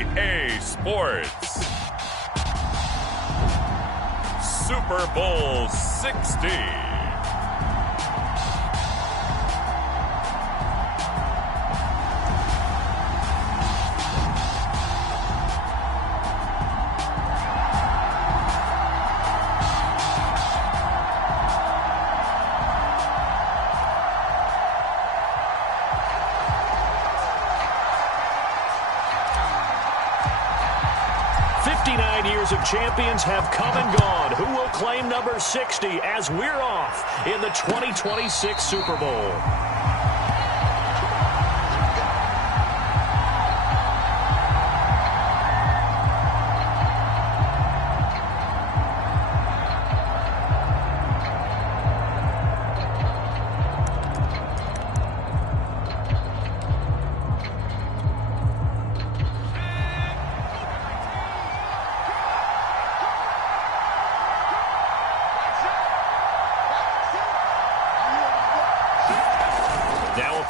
EA Sports. Super Bowl 60. Years of champions have come and gone. Who will claim number 60 as we're off in the 2026 Super Bowl?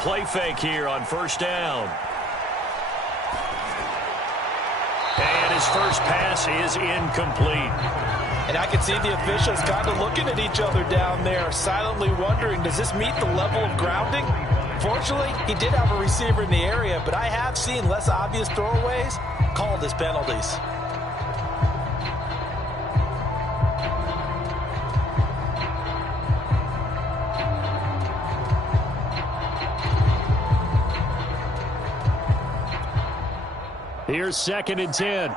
Play fake here on first down. And his first pass is incomplete. And I can see the officials kind of looking at each other down there, silently wondering, does this meet the level of grounding? Fortunately, he did have a receiver in the area, but I have seen less obvious throwaways called as penalties. Here's 2nd and 10.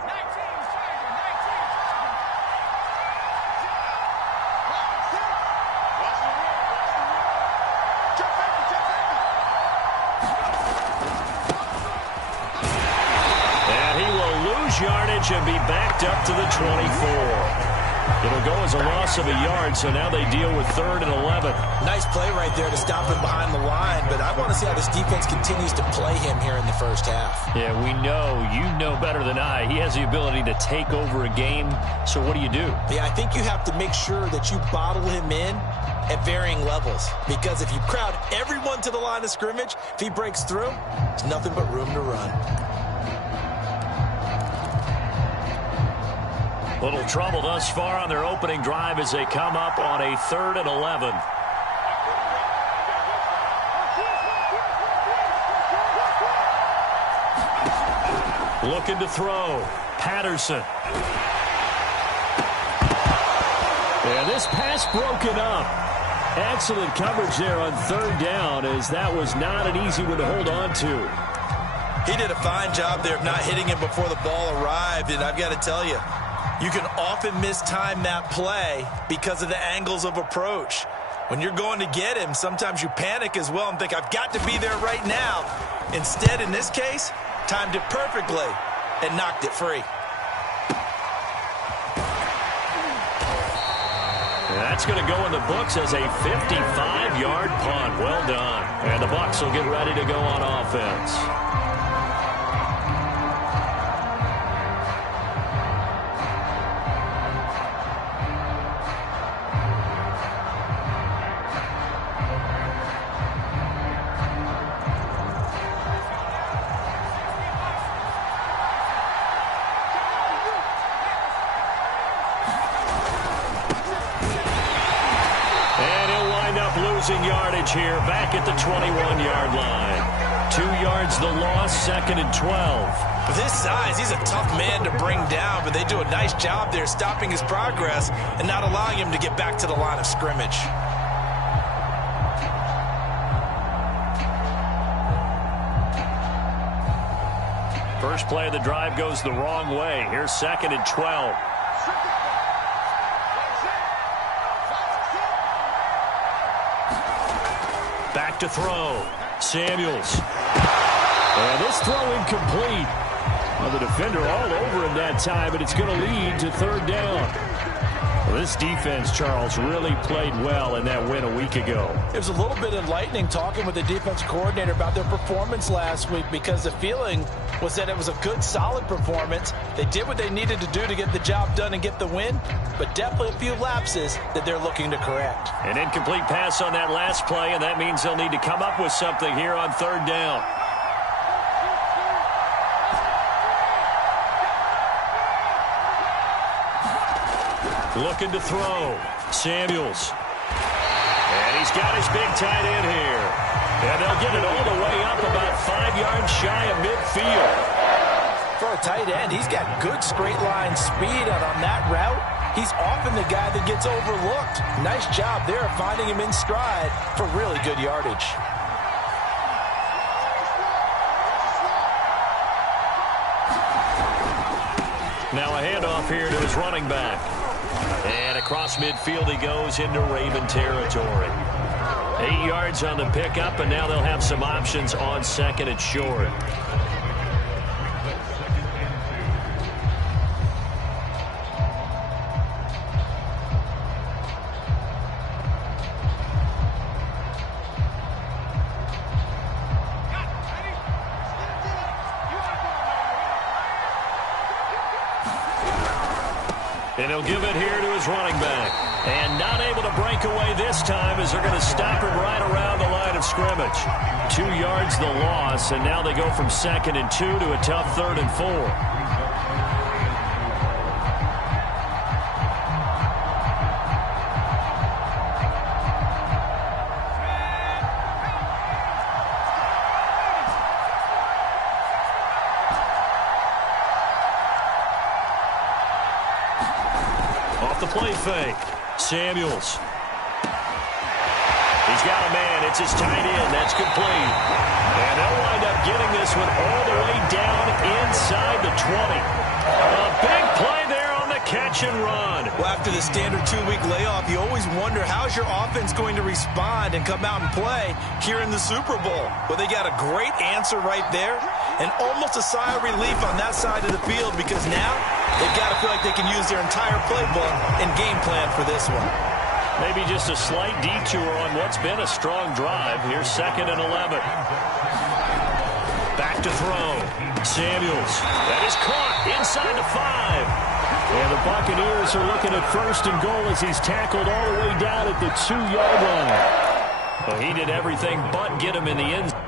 And he will lose yardage and be backed up to the 24. It'll go as a loss of a yard, so now they deal with 3rd and 11. Nice play right there to stop him behind the line, but I want to see how this defense continues to play him here in the first half. Yeah, we know, you know better than I, he has the ability to take over a game, so what do you do? Yeah, I think you have to make sure that you bottle him in at varying levels, because if you crowd everyone to the line of scrimmage, if he breaks through, there's nothing but room to run. Little trouble thus far on their opening drive as they come up on a 3rd and 11. Looking to throw. Patterson. Yeah, this pass broken up. Excellent coverage there on 3rd down, as that was not an easy one to hold on to. He did a fine job there of not hitting him before the ball arrived, and I've got to tell you, you can often mistime that play because of the angles of approach. When you're going to get him, sometimes you panic as well and think, I've got to be there right now. Instead, in this case, timed it perfectly and knocked it free. That's going to go in the books as a 55-yard punt. Well done. And the Bucs will get ready to go on offense. Yardage here back at the 21-yard line. 2 yards the loss, 2nd and 12. With his size, he's a tough man to bring down, but they do a nice job there stopping his progress and not allowing him to get back to the line of scrimmage. First play of the drive goes the wrong way. Here's 2nd and 12. Back to throw. Samuels. And this throw incomplete. Well, the defender all over him that time, but it's going to lead to 3rd down. Well, this defense, Charles, really played well in that win a week ago. It was a little bit enlightening talking with the defense coordinator about their performance last week, because the feeling was that it was a good, solid performance. They did what they needed to do to get the job done and get the win, but definitely a few lapses that they're looking to correct. An incomplete pass on that last play, and that means they'll need to come up with something here on 3rd down. Looking to throw. Samuels. And he's got his big tight end here. And they'll get it all the way up about 5 yards shy of midfield. For a tight end, he's got good straight line speed, and on that route, he's often the guy that gets overlooked. Nice job there finding him in stride for really good yardage. Now a handoff here to his running back. And across midfield he goes into Raven territory. 8 yards on the pickup, and now they'll have some options on second and short. And he'll give it here to his running back. And not able to break away this time as they're going to stop him right around the line of scrimmage. 2 yards the loss, and now they go from 2nd and 2 to a tough 3rd and 4. Play fake. Samuels. He's got a man. It's his tight end. That's complete. And they'll wind up getting this one all the way down inside the 20. A big play there on the catch and run. Well, after the standard 2-week layoff, you always wonder how's your offense going to respond and come out and play here in the Super Bowl. Well, they got a great answer right there and almost a sigh of relief on that side of the field because now they've got to feel like they can use their entire playbook and game plan for this one. Maybe just a slight detour on what's been a strong drive. Here's 2nd and 11. Back to throw. Samuels. That is caught inside the 5. And the Buccaneers are looking at 1st and goal as he's tackled all the way down at the 2-yard line. Well, he did everything but get him in the end zone.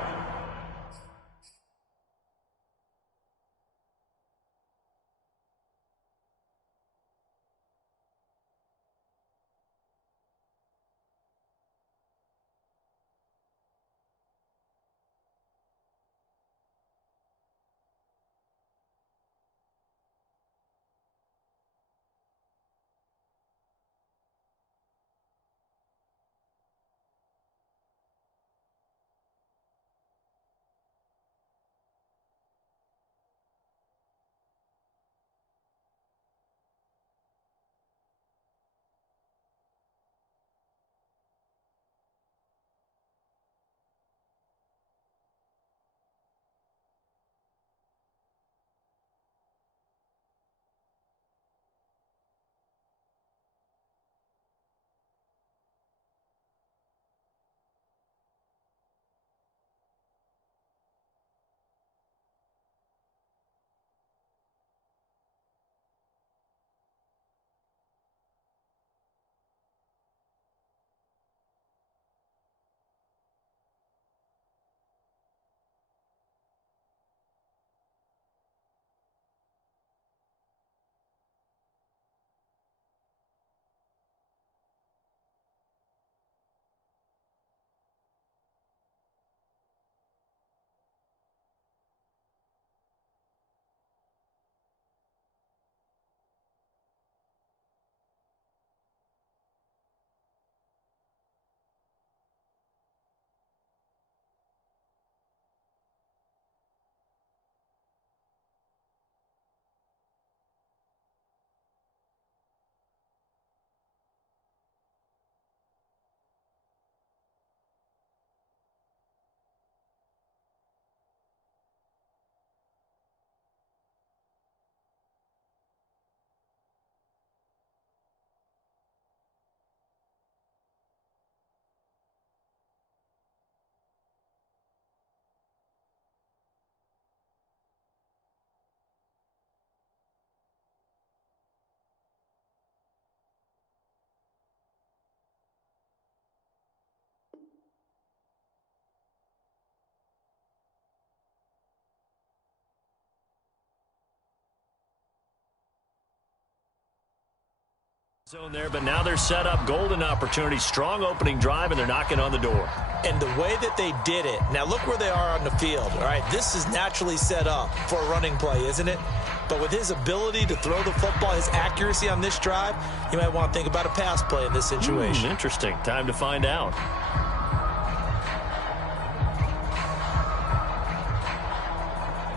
Zone there, but now they're set up. Golden opportunity, strong opening drive, and they're knocking on the door. And the way that they did it, now look where they are on the field. All right, this is naturally set up for a running play, isn't it? But with his ability to throw the football, his accuracy on this drive, you might want to think about a pass play in this situation. Interesting. Time to find out.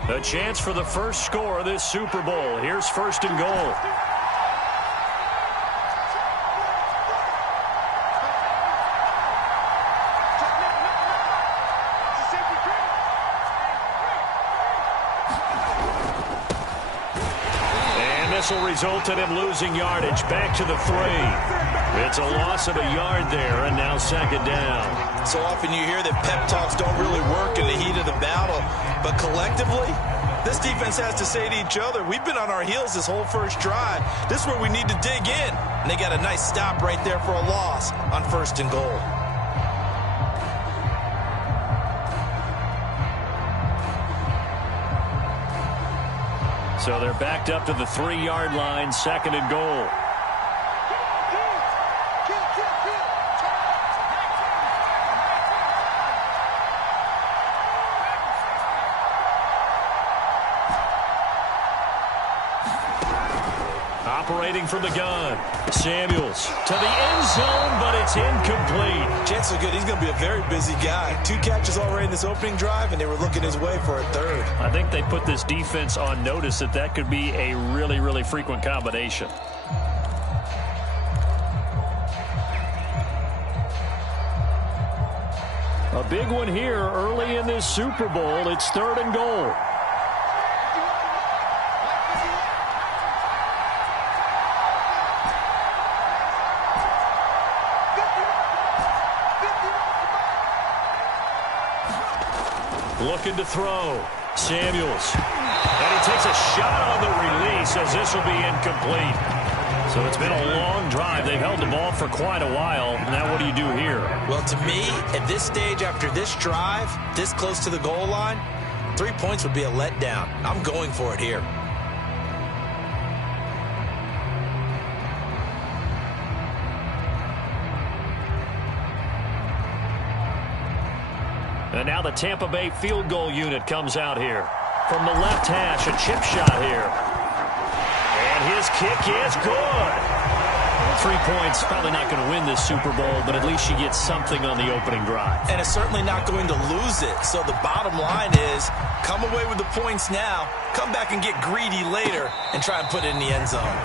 A chance for the first score of this Super Bowl. Here's 1st and goal. This will result in him losing yardage. Back to the 3. It's a loss of a yard there, and now 2nd down. So often you hear that pep talks don't really work in the heat of the battle, but collectively, this defense has to say to each other, we've been on our heels this whole first drive. This is where we need to dig in. And they got a nice stop right there for a loss on 1st and goal. So they're backed up to the 3-yard line, 2nd and goal. Operating from the gun. Samuels to the end zone, but it's incomplete. Chances are good he's going to be a very busy guy. 2 catches already in this opening drive, and they were looking his way for a 3rd. I think they put this defense on notice that that could be a really, really frequent combination. A big one here early in this Super Bowl. It's 3rd and goal. Looking to throw. Samuels. And he takes a shot on the release as this will be incomplete. So it's been a long drive. They've held the ball for quite a while. Now what do you do here? Well, to me, at this stage after this drive, this close to the goal line, 3 points would be a letdown. I'm going for it here. And now the Tampa Bay field goal unit comes out here. From the left hash, a chip shot here. And his kick is good. 3 points, probably not going to win this Super Bowl, but at least you get something on the opening drive. And it's certainly not going to lose it. So the bottom line is, come away with the points now, come back and get greedy later, and try and put it in the end zone.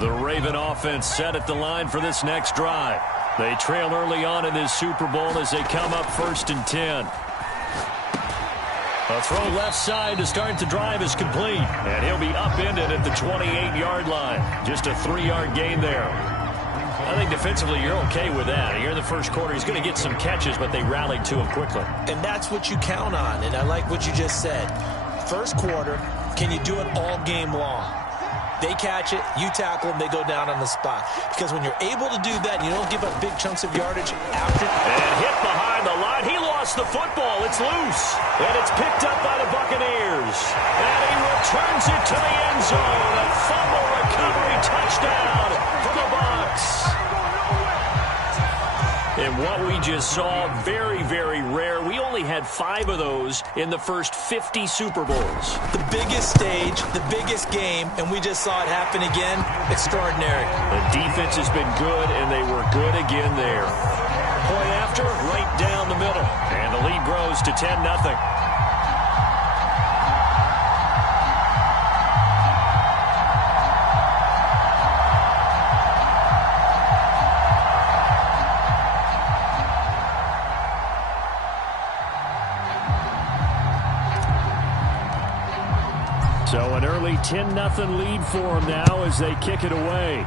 The Raven offense set at the line for this next drive. They trail early on in this Super Bowl as they come up 1st and 10. A throw left side to start the drive is complete. And he'll be upended at the 28-yard line. Just a 3-yard gain there. I think defensively you're okay with that. Here in the first quarter, he's going to get some catches, but they rallied to him quickly. And that's what you count on, and I like what you just said. First quarter, can you do it all game long? They catch it, you tackle them, they go down on the spot. Because when you're able to do that, and you don't give up big chunks of yardage after. And hit behind the line. He lost the football. It's loose. And it's picked up by the Buccaneers. And he returns it to the end zone. A fumble recovery touchdown for the Bucs. And what we just saw, very, very rare. We only had 5 of those in the first 50 Super Bowls. The biggest stage, the biggest game, and we just saw it happen again. Extraordinary. The defense has been good, and they were good again there. Point after, right down the middle. And the lead grows to 10-0. So an early 10-0 lead for them now as they kick it away.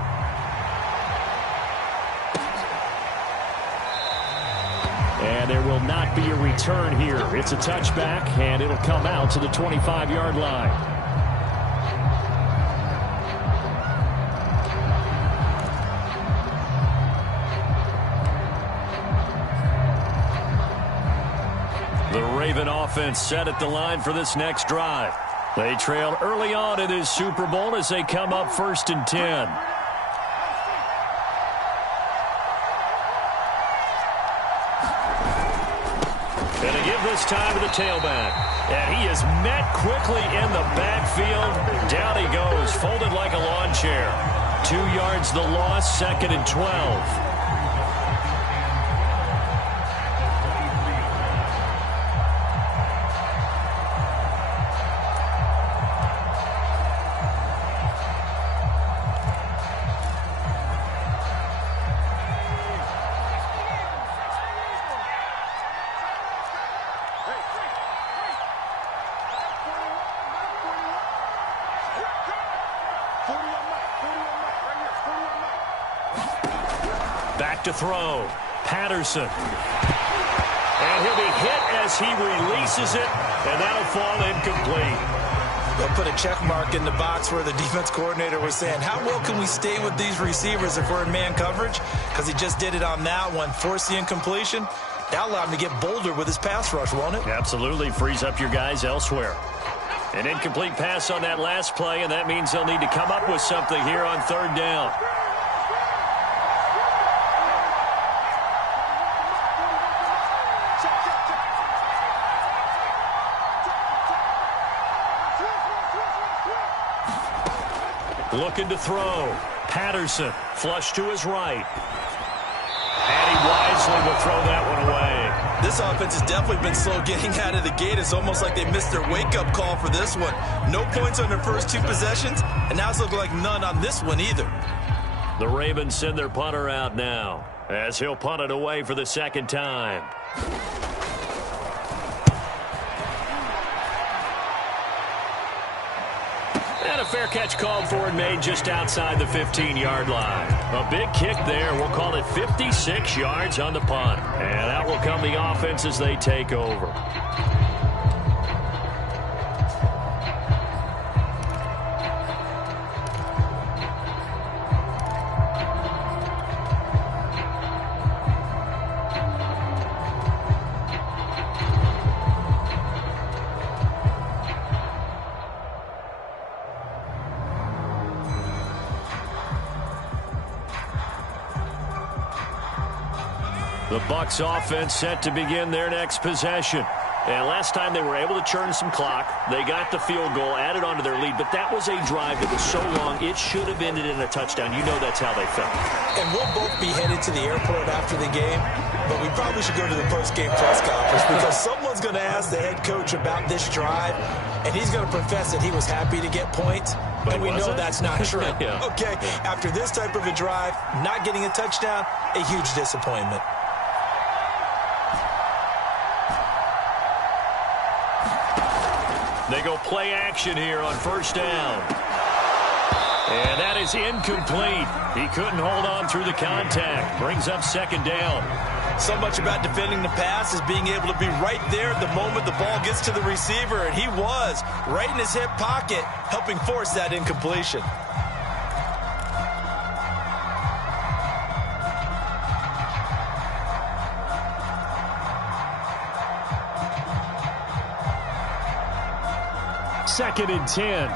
And there will not be a return here. It's a touchback, and it'll come out to the 25-yard line. The Raven offense set at the line for this next drive. They trailed early on in this Super Bowl as they come up 1st and 10. Going to give this time to the tailback. And he is met quickly in the backfield. Down he goes, folded like a lawn chair. 2 yards the loss, 2nd and 12. Back to throw. Patterson. And he'll be hit as he releases it, and that'll fall incomplete. They'll put a check mark in the box where the defense coordinator was saying, how well can we stay with these receivers if we're in man coverage? Because he just did it on that one, forced the incompletion. That allowed him to get bolder with his pass rush, won't it? Absolutely. Frees up your guys elsewhere. An incomplete pass on that last play, and that means they'll need to come up with something here on 3rd down. Looking to throw. Patterson, flush to his right. And he wisely will throw that one away. This offense has definitely been slow getting out of the gate. It's almost like they missed their wake-up call for this one. No points on their first 2 possessions, and now it's looking like none on this one either. The Ravens send their punter out now, as he'll punt it away for the 2nd time. And a fair catch called for and made just outside the 15-yard line. A big kick there. We'll call it 56 yards on the punt. And out will come the offense as they take over. The Bucs offense set to begin their next possession. And last time they were able to churn some clock. They got the field goal, added on to their lead, but that was a drive that was so long it should have ended in a touchdown. You know that's how they felt. And we'll both be headed to the airport after the game, but we probably should go to the post-game press conference because someone's going to ask the head coach about this drive, and he's going to profess that he was happy to get points. But we know that's not true. Yeah. Okay, after this type of a drive, not getting a touchdown, a huge disappointment. They go play action here on 1st down. And that is incomplete. He couldn't hold on through the contact. Brings up 2nd down. So much about defending the pass is being able to be right there at the moment the ball gets to the receiver, and he was right in his hip pocket, helping force that incompletion. Second and 10.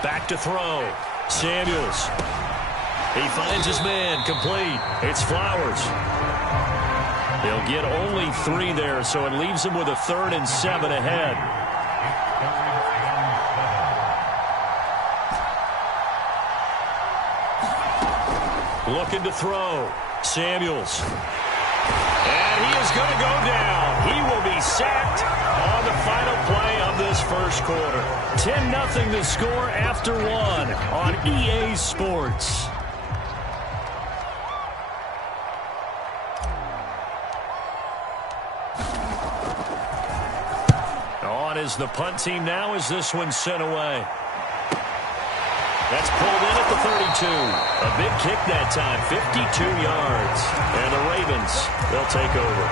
Back to throw. Samuels. He finds his man, complete. It's Flowers. They'll get only 3 there, so it leaves him with a 3rd and 7 ahead. Looking to throw. Samuels. And he is going to go down. He will be sacked on the final play of this first quarter. 10-0 the score after 1 on EA Sports. On is the punt team now as this one's sent away. That's pulled in at the 32. A big kick that time, 52 yards. And the Ravens, they'll take over.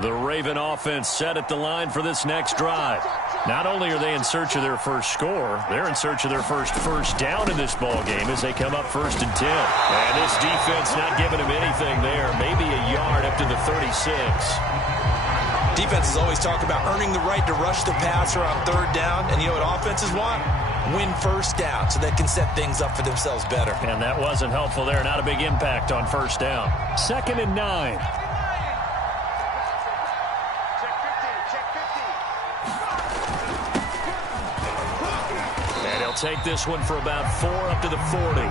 The Raven offense set at the line for this next drive. Not only are they in search of their first score, they're in search of their first down in this ball game as they come up 1st and 10. And this defense not giving them anything there. Maybe a yard up to the 36. Defenses always talk about earning the right to rush the passer on 3rd down. And you know what offenses want? Win 1st down so they can set things up for themselves better. And that wasn't helpful there. Not a big impact on 1st down. 2nd and 9. Take this one for about 4 up to the 40.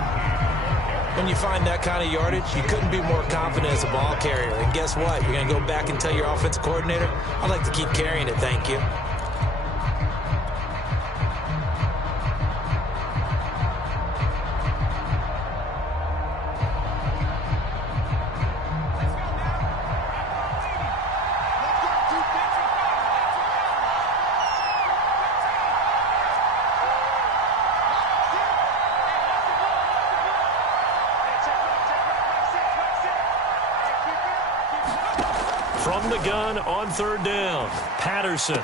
When you find that kind of yardage, you couldn't be more confident as a ball carrier. And guess what? You're going to go back and tell your offensive coordinator, I'd like to keep carrying it, thank you. From the gun on 3rd down, Patterson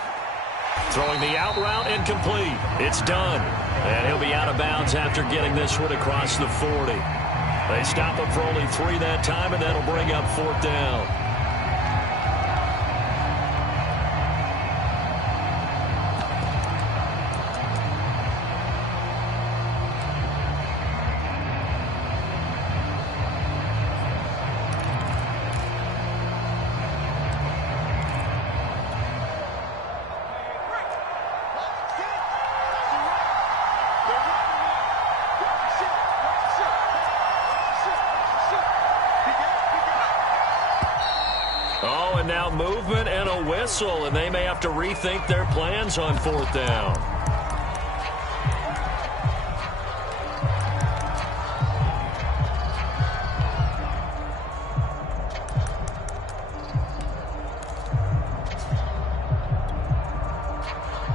throwing the out route and complete. It's done. And he'll be out of bounds after getting this one across the 40. They stop him for only 3 that time, and that'll bring up 4th down. Now movement and a whistle, and they may have to rethink their plans on 4th down.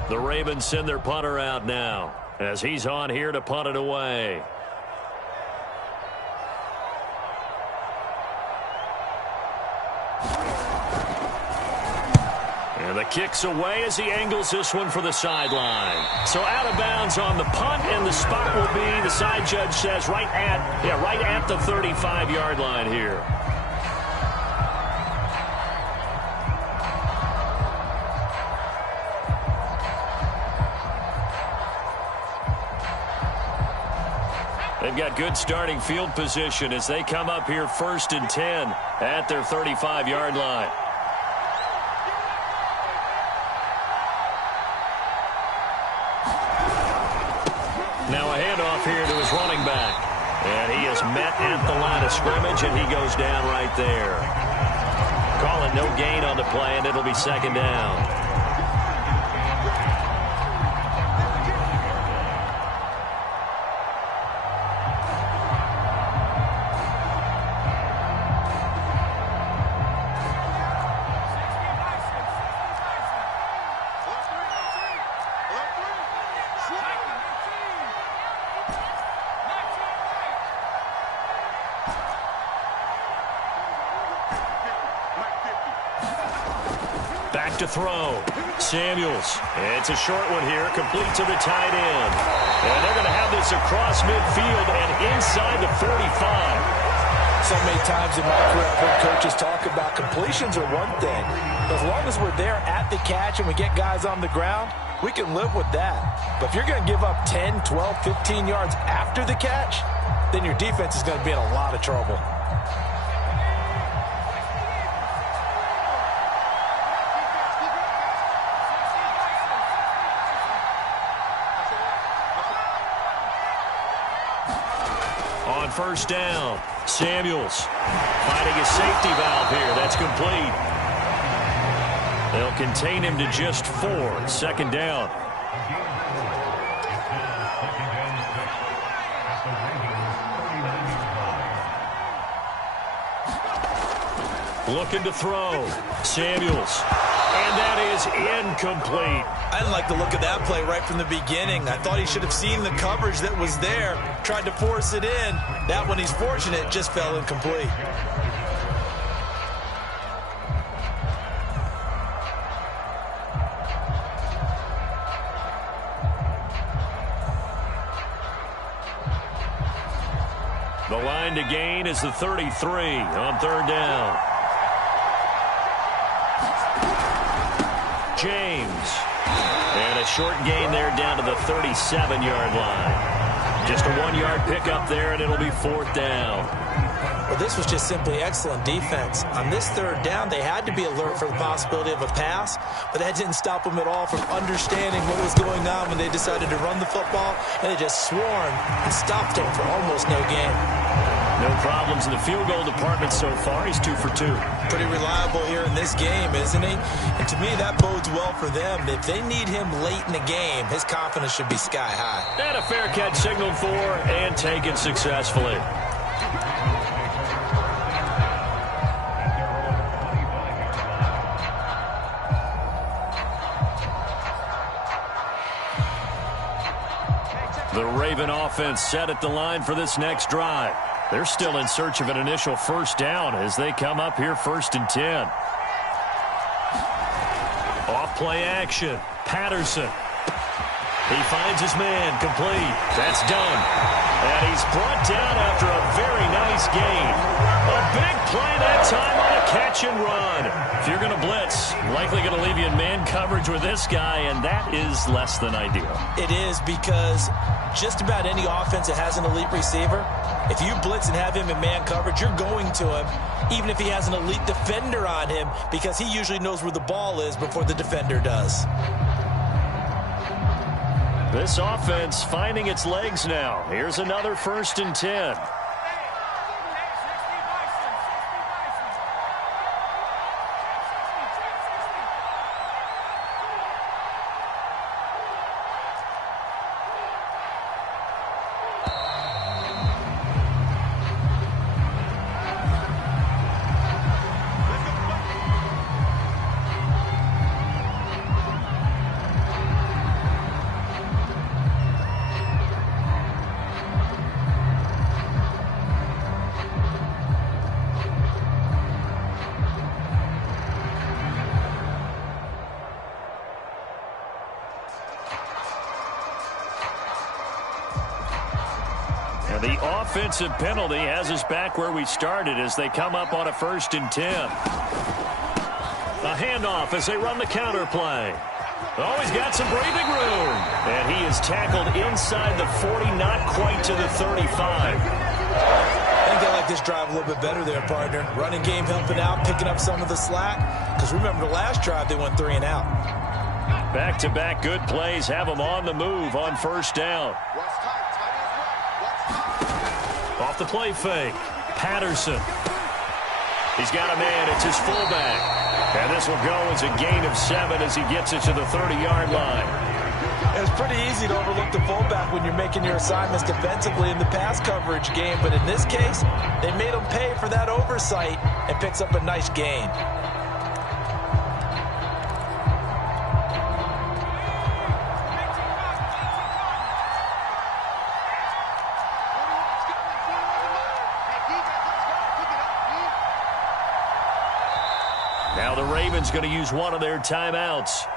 The Ravens send their punter out now as he's on here to punt it away. And the kick's away as he angles this one for the sideline. So out of bounds on the punt, and the spot will be, the side judge says, right at the 35-yard line here. They've got good starting field position as they come up here 1st and 10 at their 35-yard line. Now a handoff here to his running back. And he is met at the line of scrimmage, and he goes down right there. Calling no gain on the play, and it'll be 2nd down. Back to throw. Samuels. It's a short one here, complete to the tight end. And they're going to have this across midfield and inside the 45. So many times in my career, I've heard coaches talk about completions are one thing. But as long as we're there at the catch and we get guys on the ground, we can live with that. But if you're going to give up 10, 12, 15 yards after the catch, then your defense is going to be in a lot of trouble. On 1st down, Samuels finding a safety valve here. That's complete. They'll contain him to just 4. 2nd down. Looking to throw. Samuels. And that is incomplete. I didn't like the look of that play right from the beginning. I thought he should have seen the coverage that was there, tried to force it in. That one, he's fortunate, just fell incomplete. The line to gain is the 33 on third down. James. And a short gain there down to the 37-yard line. Just a 1-yard pickup there, and it'll be fourth down. Well, this was just simply excellent defense. On this third down, they had to be alert for the possibility of a pass, but that didn't stop them at all from understanding what was going on when they decided to run the football, and they just swarmed and stopped them for almost no gain. No problems in the field goal department so far. He's 2 for 2. Pretty reliable here in this game, isn't he? And to me, that bodes well for them. If they need him late in the game, his confidence should be sky high. And a fair catch signaled for and taken successfully. The Raven offense set at the line for this next drive. They're still in search of an initial first down as they come up here 1st and 10. Off play action. Patterson. He finds his man, complete. That's done. And he's brought down after a very nice gain. A big play that time on a catch and run. If you're going to blitz, likely going to leave you in man coverage with this guy, and that is less than ideal. It is, because just about any offense that has an elite receiver, if you blitz and have him in man coverage, you're going to him, even if he has an elite defender on him, because he usually knows where the ball is before the defender does. This offense finding its legs now. Here's another 1st and 10. The offensive penalty has us back where we started as they come up on a 1st and 10. A handoff as they run the counter play. Oh, he's got some breathing room. And he is tackled inside the 40, not quite to the 35. I think they like this drive a little bit better there, partner. Running game helping out, picking up some of the slack. Because remember, the last drive they went 3 and out. Back-to-back good plays have them on the move on 1st down. Off the play fake. Patterson. He's got a man. It's his fullback. And this will go as a gain of 7 as he gets it to the 30-yard line. It's pretty easy to overlook the fullback when you're making your assignments defensively in the pass coverage game. But in this case, they made him pay for that oversight and picks up a nice gain. Now the Ravens going to use one of their timeouts.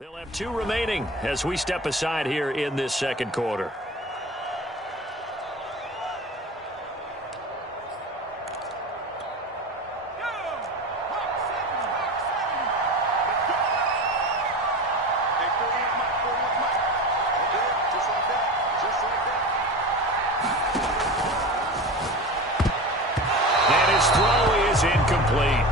They'll have 2 remaining as we step aside here in this second quarter. And his throw is incomplete.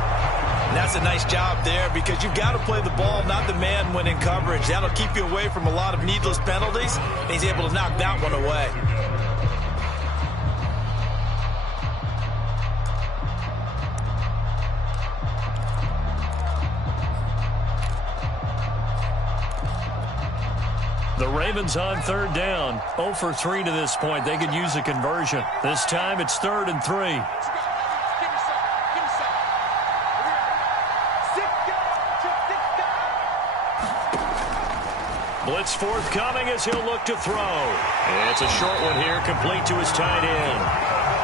And that's a nice job there because you've got to play the ball, not the man when in coverage. That'll keep you away from a lot of needless penalties, and he's able to knock that one away. The Ravens on third down. 0 for 3 to this point. They could use a conversion. This time it's 3rd and 3. Blitz forthcoming as he'll look to throw. It's a short one here, complete to his tight end.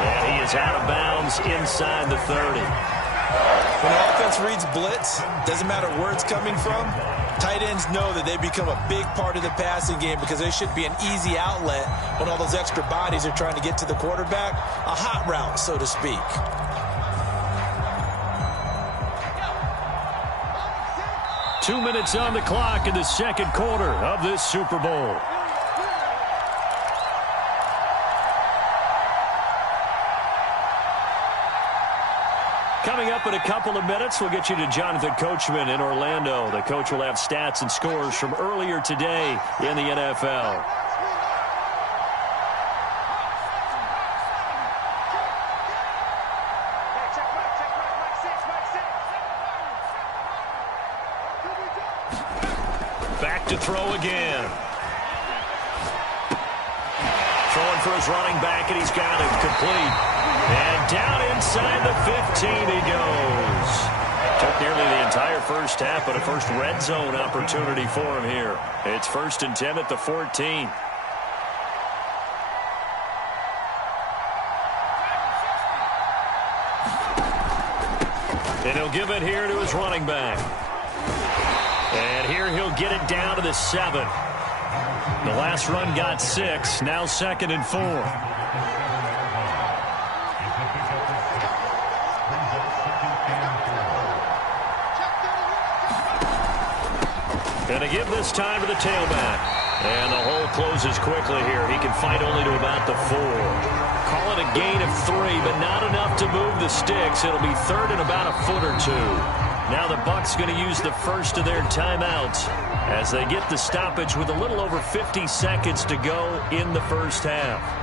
And he is out of bounds inside the 30. When the offense reads blitz, doesn't matter where it's coming from, tight ends know that they become a big part of the passing game because they should be an easy outlet when all those extra bodies are trying to get to the quarterback. A hot route, so to speak. Two minutes on the clock in the second quarter of this Super Bowl. Coming up in a couple of minutes, we'll get you to Jonathan Coachman in Orlando. The coach will have stats and scores from earlier today in the NFL. Back to throw again. Throwing for his running back, and he's got it complete. And down inside the 15 he goes. Took nearly the entire first half, but a first red zone opportunity for him here. It's 1st and 10 at the 14. And he'll give it here to his running back. And here he'll get it down to the 7. The last run got 6, now 2nd and 4. Going to give this time to the tailback. And the hole closes quickly here. He can fight only to about the 4. Call it a gain of 3, but not enough to move the sticks. It'll be 3rd and about a foot or 2. Now the Bucs going to use the first of their timeouts as they get the stoppage with a little over 50 seconds to go in the first half.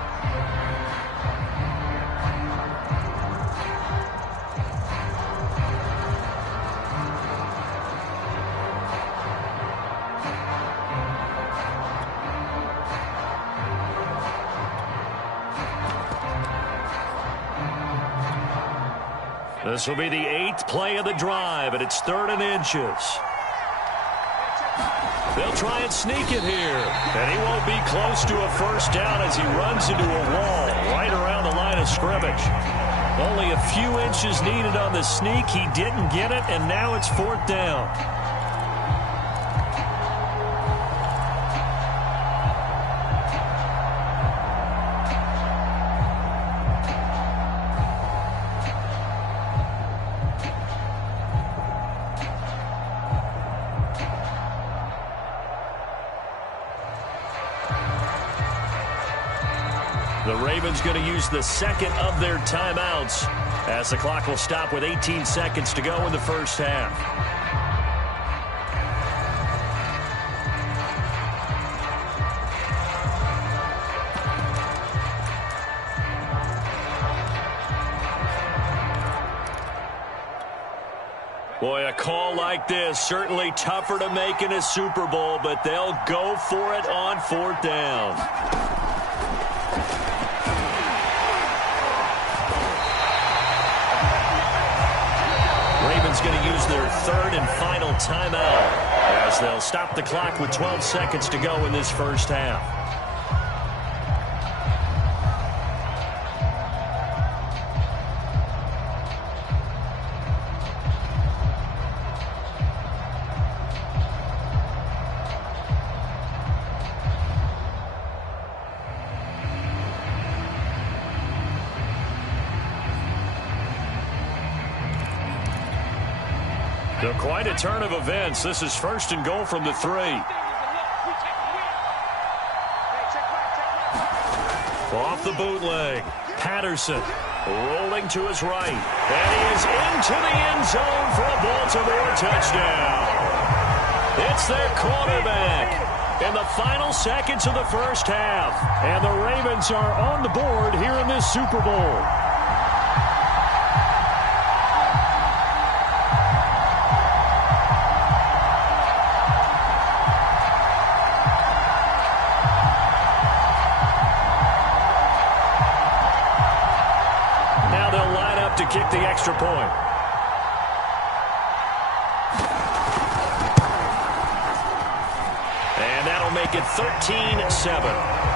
This will be the 8th play of the drive, and it's 3rd and inches. They'll try and sneak it here, and he won't be close to a first down as he runs into a wall right around the line of scrimmage. Only a few inches needed on the sneak. He didn't get it, and now it's 4th down. The Ravens going to use the second of their timeouts as the clock will stop with 18 seconds to go in the first half. Boy, a call like this, certainly tougher to make in a Super Bowl, but they'll go for it on 4th down. Going to use their 3rd and final timeout as they'll stop the clock with 12 seconds to go in this first half. So quite a turn of events. This is first and goal from the 3. Off the bootleg. Patterson rolling to his right. And he is into the end zone for a Baltimore touchdown. It's their quarterback in the final seconds of the first half. And the Ravens are on the board here in this Super Bowl. To kick the extra point. And that'll make it 13-7.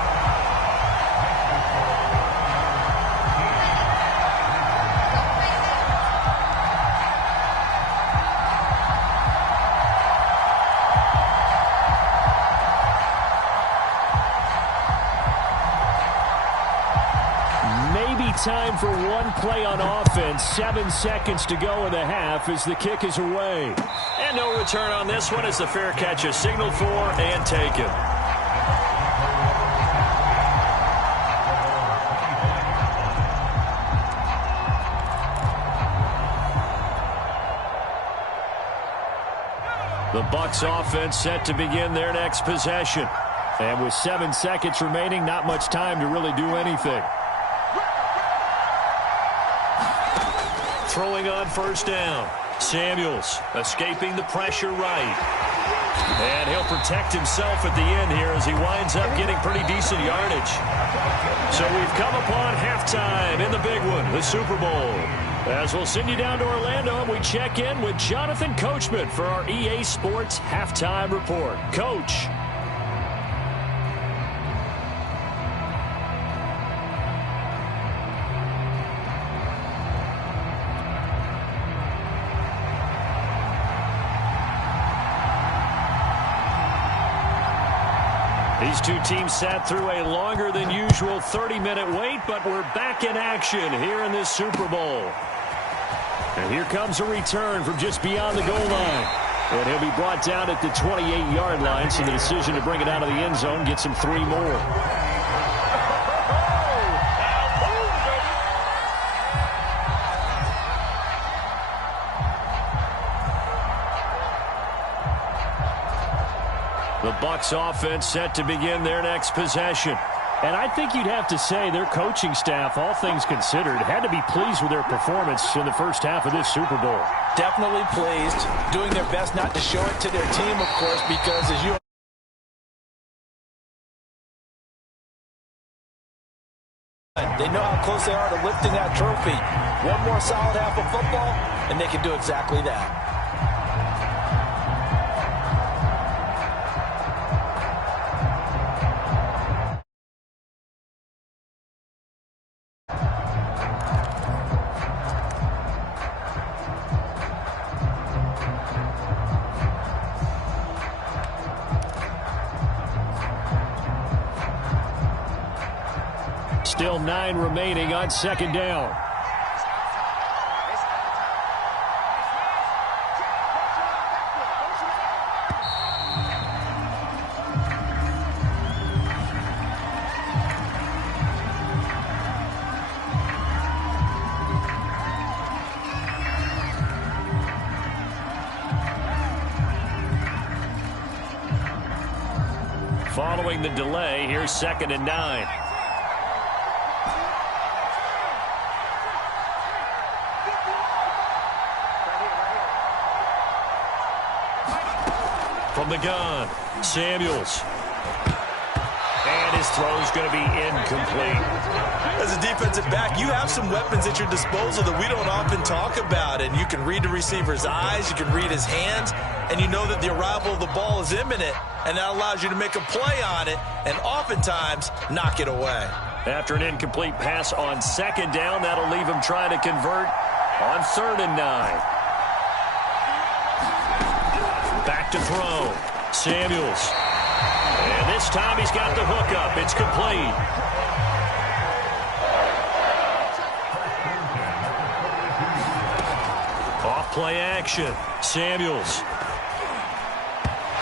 Time for one play on offense. 7 seconds to go in the half as the kick is away. And no return on this one as the fair catch is signaled for and taken. The Bucs offense set to begin their next possession. And with 7 seconds remaining, not much time to really do anything. Throwing on first down. Samuels escaping the pressure right. And he'll protect himself at the end here as he winds up getting pretty decent yardage. So we've come upon halftime in the big one, the Super Bowl. As we'll send you down to Orlando, and we check in with Jonathan Coachman for our EA Sports Halftime Report. Coach. These two teams sat through a longer than usual 30-minute wait, but we're back in action here in this Super Bowl. And here comes a return from just beyond the goal line. And he'll be brought down at the 28-yard line, so the decision to bring it out of the end zone gets him 3 more. The Bucs offense set to begin their next possession. And I think you'd have to say their coaching staff, all things considered, had to be pleased with their performance in the first half of this Super Bowl. Definitely pleased, doing their best not to show it to their team, of course, because as you they know how close they are to lifting that trophy. One more solid half of football, and they can do exactly that. Still 9 remaining on second down. Following the delay, here's 2nd and 9. From the gun, Samuels. And his throw's going to be incomplete. As a defensive back, you have some weapons at your disposal that we don't often talk about. And you can read the receiver's eyes, you can read his hands, and you know that the arrival of the ball is imminent. And that allows you to make a play on it and oftentimes knock it away. After an incomplete pass on 2nd down, that'll leave him trying to convert on 3rd and 9. Back to throw. Samuels. And this time he's got the hook up. It's complete. Off Play action. Samuels.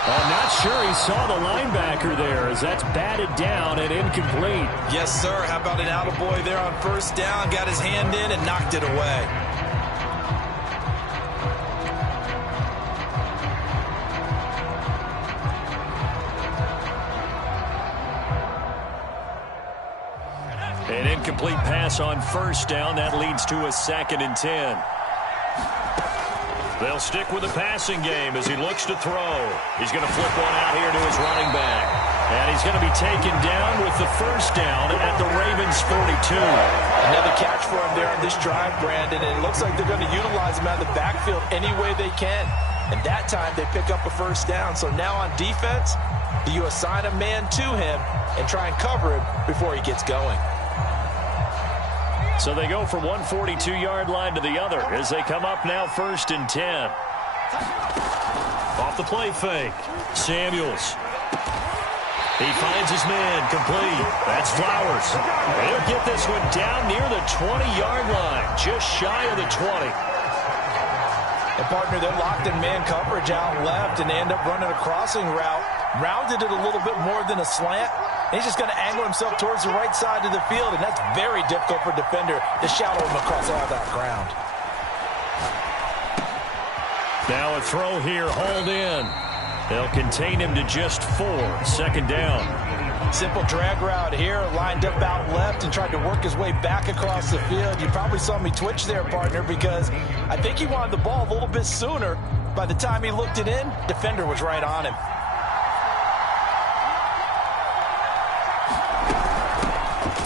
I'm not sure he saw the linebacker there as that's batted down and incomplete. Yes, sir. How about an attaboy there on first down? Got his hand in and knocked it away. An incomplete pass on first down. That leads to a 2nd and 10. They'll stick with the passing game as he looks to throw. He's going to flip one out here to his running back. And he's going to be taken down with the first down at the Ravens' 42. Another catch for him there on this drive, Brandon. And it looks like they're going to utilize him out of the backfield any way they can. And that time they pick up a first down. So now on defense, do you assign a man to him and try and cover him before he gets going? So they go from one 42-yard line to the other as they come up now 1st and 10. Off the play fake. Samuels. He finds his man complete. That's Flowers. He'll get this one down near the 20-yard line, just shy of the 20. And, partner, they're locked in man coverage out left, and they end up running a crossing route. Rounded it a little bit more than a slant. He's just going to angle himself towards the right side of the field, and that's very difficult for a defender to shadow him across all that ground. Now a throw here, hauled in. They'll contain him to just 4, 2nd down. Simple drag route here, lined up out left and tried to work his way back across the field. You probably saw me twitch there, partner, because I think he wanted the ball a little bit sooner. By the time he looked it in, defender was right on him.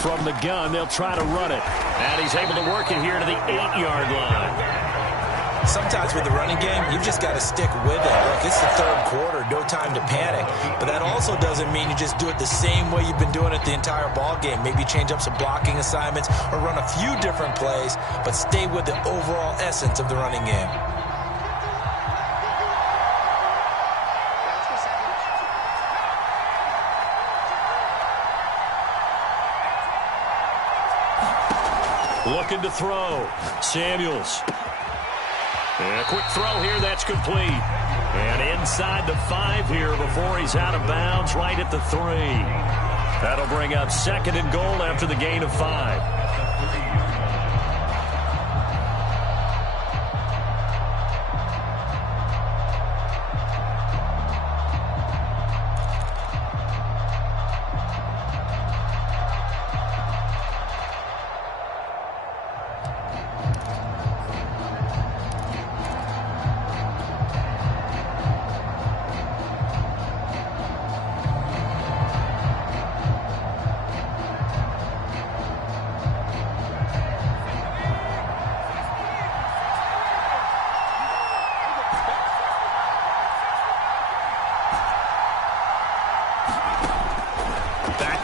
From the gun, they'll try to run it. And he's able to work it here to the 8-yard line. Sometimes with the running game, you've just got to stick with it. Look, it's the 3rd quarter, no time to panic. But that also doesn't mean you just do it the same way you've been doing it the entire ball game. Maybe change up some blocking assignments or run a few different plays, but stay with the overall essence of the running game. Looking to throw. Samuels. And a quick throw here, that's complete. And inside the 5 here before he's out of bounds, right at the 3. That'll bring up 2nd and goal after the gain of 5.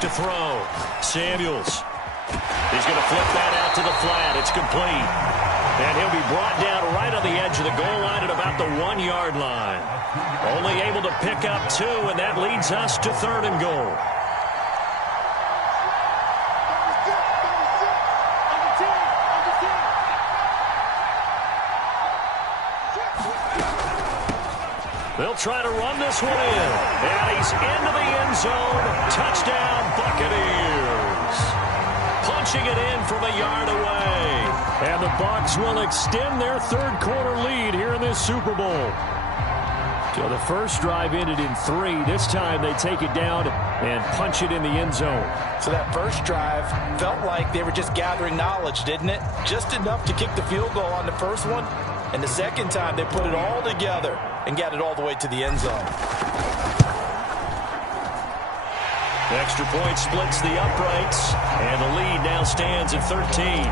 To throw. Samuels. He's going to flip that out to the flat. It's complete. And he'll be brought down right on the edge of the goal line at about the 1-yard line. Only able to pick up 2, and that leads us to 3rd and goal. They'll try to run this one in. And he's into the end zone. Touchdown, Buccaneers. Punching it in from a yard away. And the Bucs will extend their 3rd quarter lead here in this Super Bowl. So the first drive ended in 3. This time they take it down and punch it in the end zone. So that first drive felt like they were just gathering knowledge, didn't it? Just enough to kick the field goal on the first one. And the second time they put it all together and got it all the way to the end zone. The extra point splits the uprights, and the lead now stands at 13.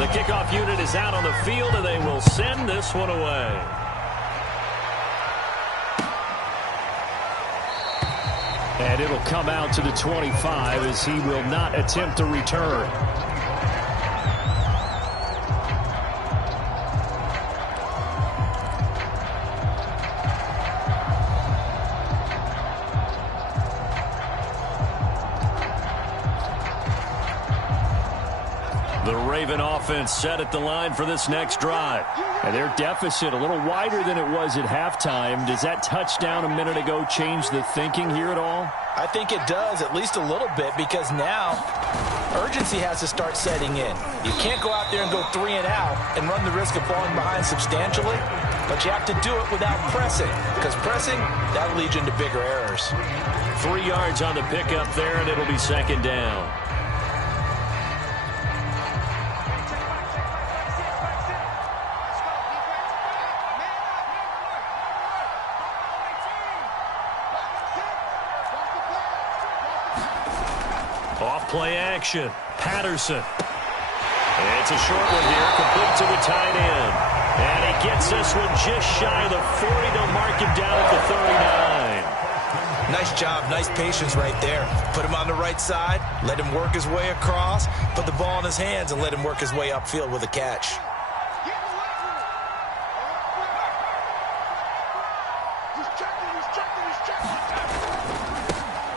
The kickoff unit is out on the field, and they will send this one away. And it'll come out to the 25 as he will not attempt to return. The Raven offense set at the line for this next drive. And their deficit a little wider than it was at halftime. Does that touchdown a minute ago change the thinking here at all? I think it does, at least a little bit, because now urgency has to start setting in. You can't go out there and go 3 and out and run the risk of falling behind substantially, but you have to do it without pressing, because pressing, that'll lead you into bigger errors. 3 yards on the pickup there, and it'll be second down. Off-play action. Patterson. It's a short one here, complete to the tight end. And he gets this one just shy of the 40. They'll mark him down at the 39. Nice job, nice patience right there. Put him on the right side, let him work his way across, put the ball in his hands, and let him work his way upfield with a catch.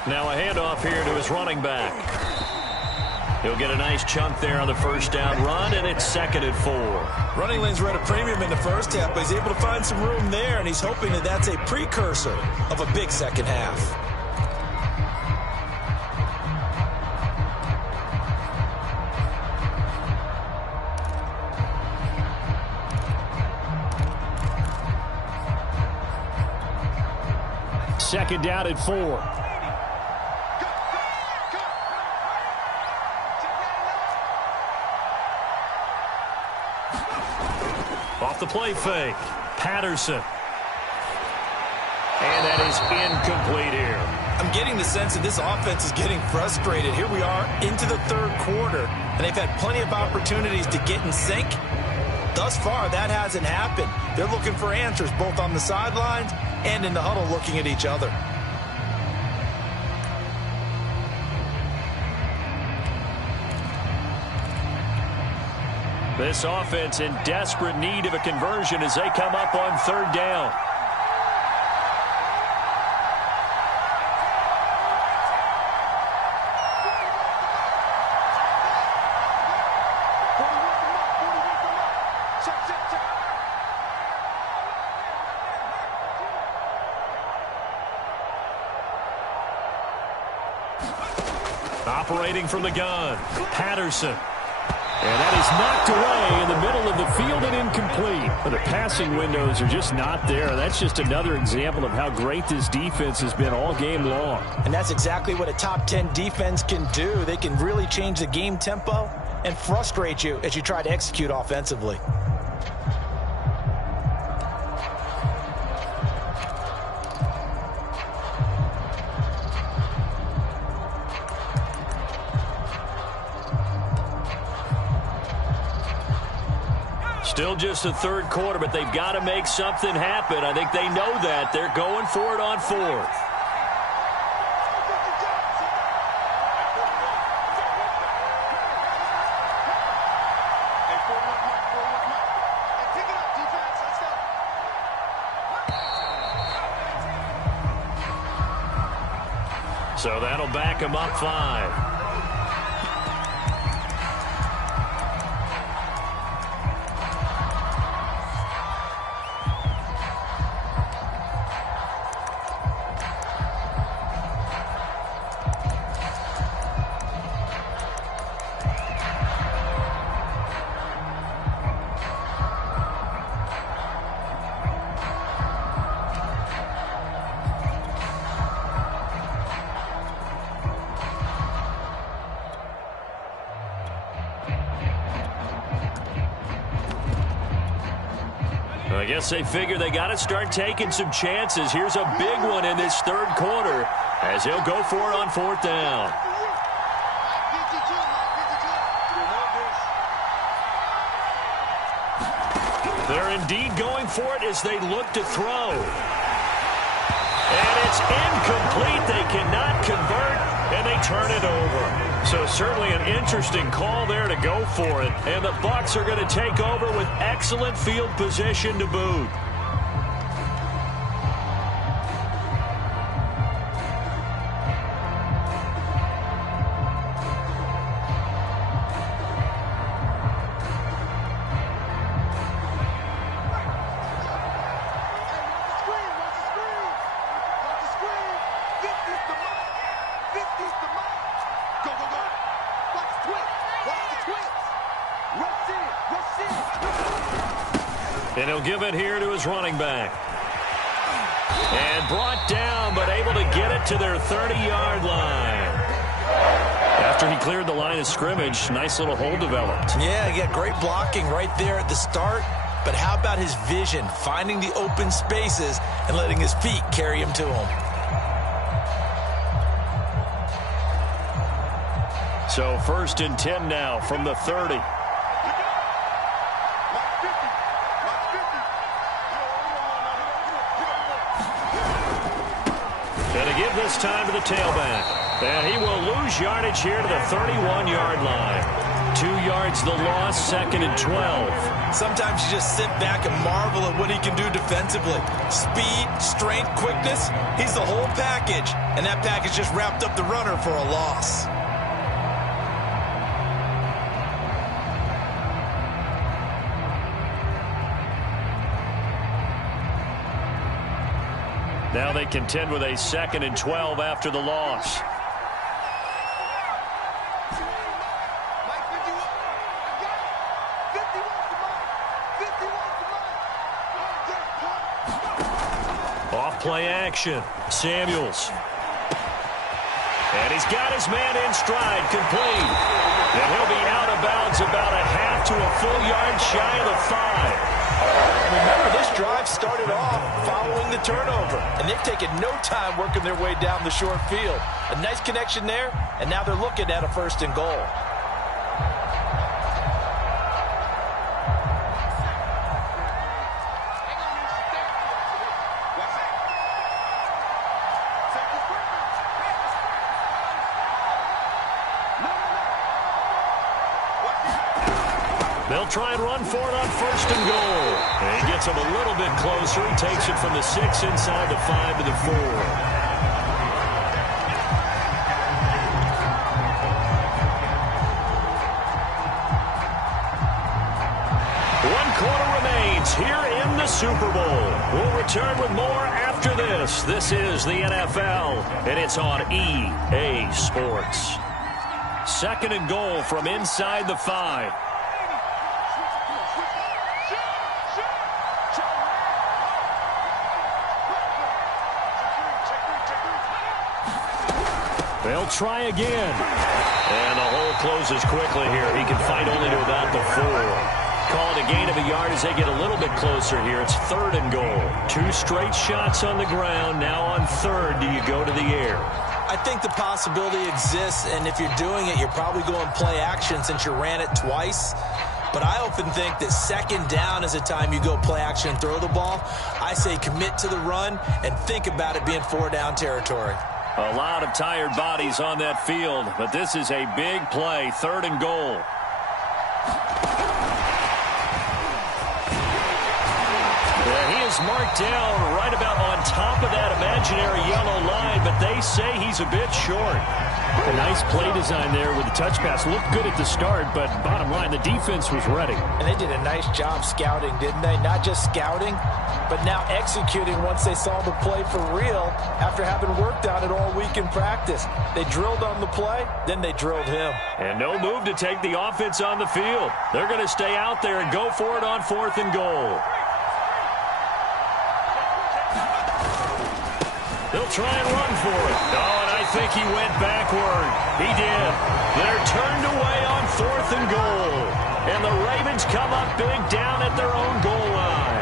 Now a handoff here to his running back. He'll get a nice chunk there on the first down run, and it's 2nd and 4. Running lanes were at a premium in the first half, but he's able to find some room there, and he's hoping that that's a precursor of a big second half. Second down at 4. Off the play fake. Patterson. And that is incomplete here. I'm getting the sense that this offense is getting frustrated. Here we are into the third quarter, and they've had plenty of opportunities to get in sync. Thus far, that hasn't happened. They're looking for answers both on the sidelines and in the huddle looking at each other. This offense in desperate need of a conversion as they come up on third down. Operating from the gun, Patterson. And that is knocked away in the middle of the field and incomplete. But the passing windows are just not there. That's just another example of how great this defense has been all game long. And that's exactly what a top 10 defense can do. They can really change the game tempo and frustrate you as you try to execute offensively. Still just the third quarter, but they've got to make something happen. I think they know that. They're going for it on 4th. So that'll back them up 5. I guess they figure they got to start taking some chances. Here's a big one in this third quarter as he'll go for it on 4th down. They're indeed going for it as they look to throw. And it's incomplete. They cannot convert, and they turn it over. So certainly an interesting call there to go for it. And the Bucs are going to take over with excellent field position to boot. And he'll give it here to his running back. And brought down, but able to get it to their 30-yard line. After he cleared the line of scrimmage, nice little hole developed. Yeah, great blocking right there at the start. But how about his vision, finding the open spaces and letting his feet carry him to him? So 1st and 10 now from the 30. And to give this time to the tailback. And he will lose yardage here to the 31-yard line. 2 yards the loss, 2nd and 12. Sometimes you just sit back and marvel at what he can do defensively. Speed, strength, quickness, he's the whole package. And that package just wrapped up the runner for a loss. Now they contend with a 2nd and 12 after the loss. Off play action. Samuels. And he's got his man in stride, complete. And he'll be out of bounds about a half to a full yard shy of the 5. Remember, this drive started off following the turnover, and they've taken no time working their way down the short field. A nice connection there, and now they're looking at a 1st and goal. They'll try and run for it on 1st and goal. And he gets him a little bit closer. He takes it from the 6 inside the 5 to the 4. 1 quarter remains here in the Super Bowl. We'll return with more after this. This is the NFL, and it's on EA Sports. 2nd and goal from inside the 5. They'll try again. And the hole closes quickly here. He can fight only to about the 4. Call it a gain of a yard as they get a little bit closer here. It's 3rd and goal. 2 straight shots on the ground. Now on 3rd, do you go to the air? I think the possibility exists, and if you're doing it, you're probably going play action since you ran it twice. But I often think that 2nd down is a time you go play action and throw the ball. I say commit to the run and think about it being 4 down territory. A lot of tired bodies on that field, but this is a big play, 3rd and goal. Yeah, he is marked down right about on top of that imaginary yellow line, but they say he's a bit short. A nice play design there with the touch pass. Looked good at the start, but bottom line, the defense was ready. And they did a nice job scouting, didn't they? Not just scouting, but now executing once they saw the play for real after having worked on it all week in practice. They drilled on the play, then they drilled him. And no move to take the offense on the field. They're going to stay out there and go for it on 4th and goal. They'll try and run for it. Oh, and I think he went backward. He did. They're turned away on 4th and goal. And the Ravens come up big down at their own goal line.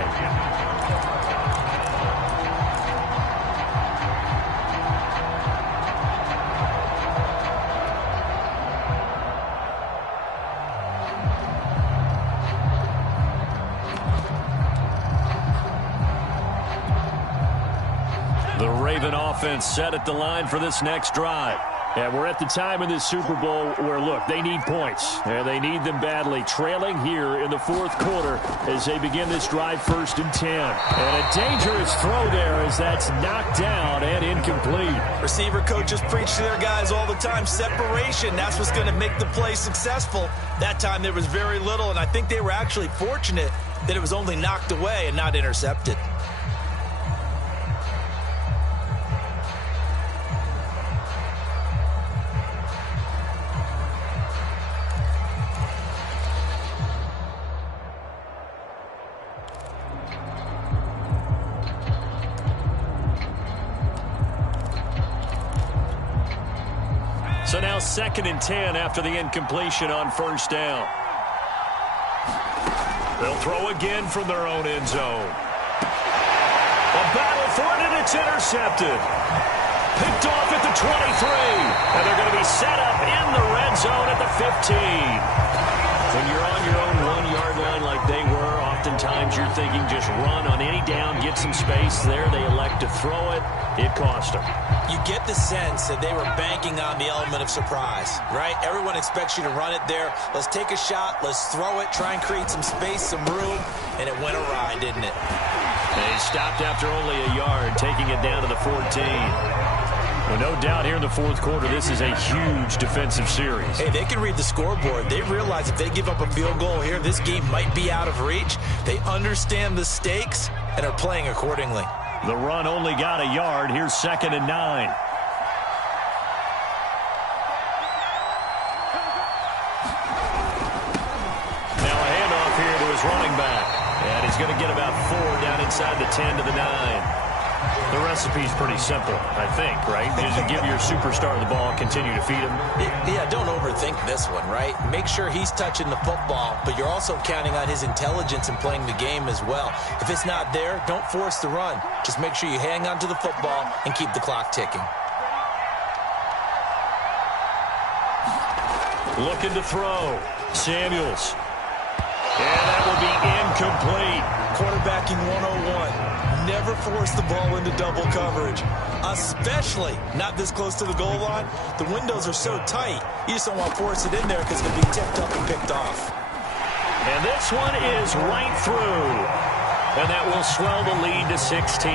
The Raven offense set at the line for this next drive. And we're at the time in this Super Bowl where, look, they need points. And they need them badly. Trailing here in the 4th quarter as they begin this drive 1st and 10. And a dangerous throw there as that's knocked down and incomplete. Receiver coaches preach to their guys all the time. Separation, that's what's going to make the play successful. That time there was very little, and I think they were actually fortunate that it was only knocked away and not intercepted. So now 2nd and 10 after the incompletion on first down. They'll throw again from their own end zone. A battle for it, and it's intercepted. Picked off at the 23. And they're going to be set up in the red zone at the 15. When you're on your own 1-yard line like they were, oftentimes you're thinking just run on any down, get some space there. They elect to throw it. It cost them. You get the sense that they were banking on the element of surprise, right? Everyone expects you to run it there. Let's take a shot. Let's throw it. Try and create some space, some room. And it went awry, didn't it? They stopped after only a yard, taking it down to the 14. Well, no doubt here in the fourth quarter, this is a huge defensive series. Hey, they can read the scoreboard. They realize if they give up a field goal here, this game might be out of reach. They understand the stakes and are playing accordingly. The run only got a yard. Here's 2nd and 9. Now a handoff here to his running back. And he's going to get about 4 down inside the 10 to the 9. The recipe's pretty simple, I think, right? Just give your superstar the ball, continue to feed him. Yeah, don't overthink this one, right? Make sure he's touching the football, but you're also counting on his intelligence in playing the game as well. If it's not there, don't force the run. Just make sure you hang on to the football and keep the clock ticking. Looking to throw. Samuels. And that will be incomplete. Quarterbacking 101. Never force the ball into double coverage, especially not this close to the goal line. The windows are so tight, you just don't want to force it in there because it'll be tipped up and picked off. And this one is right through. And that will swell the lead to 16.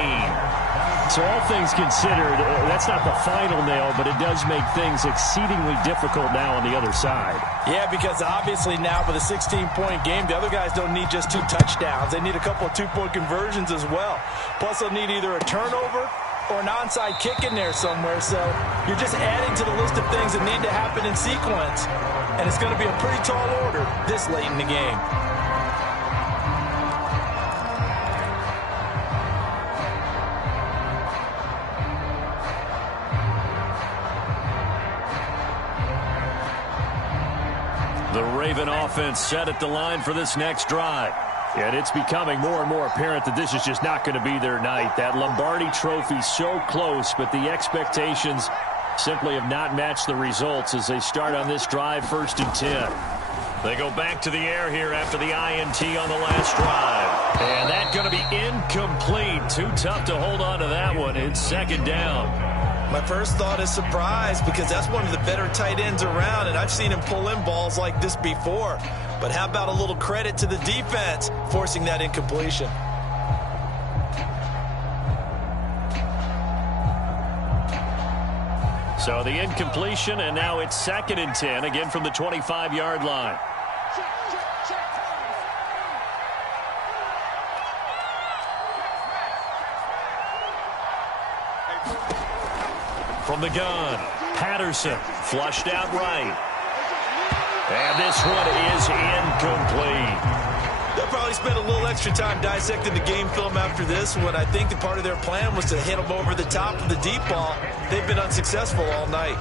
So all things considered, that's not the final nail, but it does make things exceedingly difficult now on the other side. Yeah, because obviously now with a 16-point game, the other guys don't need just 2 touchdowns. They need a couple of 2-point conversions as well. Plus, they'll need either a turnover or an onside kick in there somewhere. So you're just adding to the list of things that need to happen in sequence. And it's going to be a pretty tall order this late in the game. The Raven offense set at the line for this next drive. And it's becoming more and more apparent that this is just not going to be their night. That Lombardi Trophy so close, but the expectations simply have not matched the results as they start on this drive 1st and 10. They go back to the air here after the INT on the last drive. And that's going to be incomplete. Too tough to hold on to that one. It's 2nd down. My first thought is surprise because that's one of the better tight ends around, and I've seen him pull in balls like this before. But how about a little credit to the defense forcing that incompletion? So the incompletion, and now it's 2nd and 10, again from the 25-yard line. From the gun, Patterson flushed out right. And this one is incomplete. They'll probably spend a little extra time dissecting the game film after this one. I think that part of their plan was to hit them over the top of the deep ball. They've been unsuccessful all night.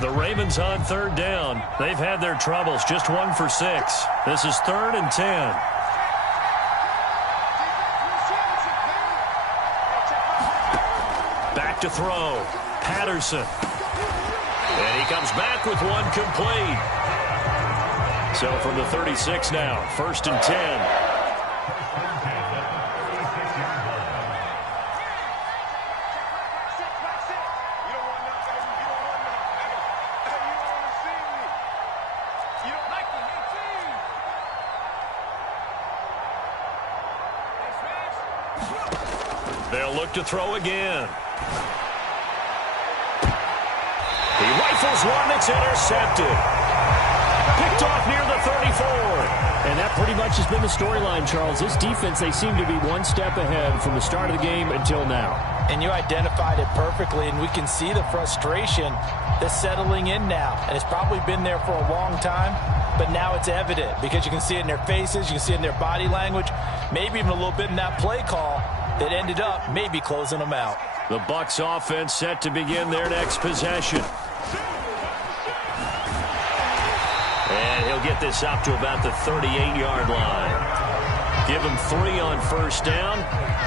The Ravens on 3rd down. They've had their troubles, just 1 for 6. This is 3rd and 10. Back to throw. Patterson. And he comes back with one complete. So from the 36 now, 1st and 10. They'll look to throw again. He rifles one that's intercepted. Picked off near the 34. And that pretty much has been the storyline, Charles. This defense, they seem to be one step ahead from the start of the game until now. And you identified it perfectly, and we can see the frustration that's settling in now. And it's probably been there for a long time, but now it's evident because you can see it in their faces, you can see it in their body language, maybe even a little bit in that play call that ended up maybe closing them out. The Bucs offense set to begin their next possession. And he'll get this up to about the 38-yard line. Give him 3 on first down.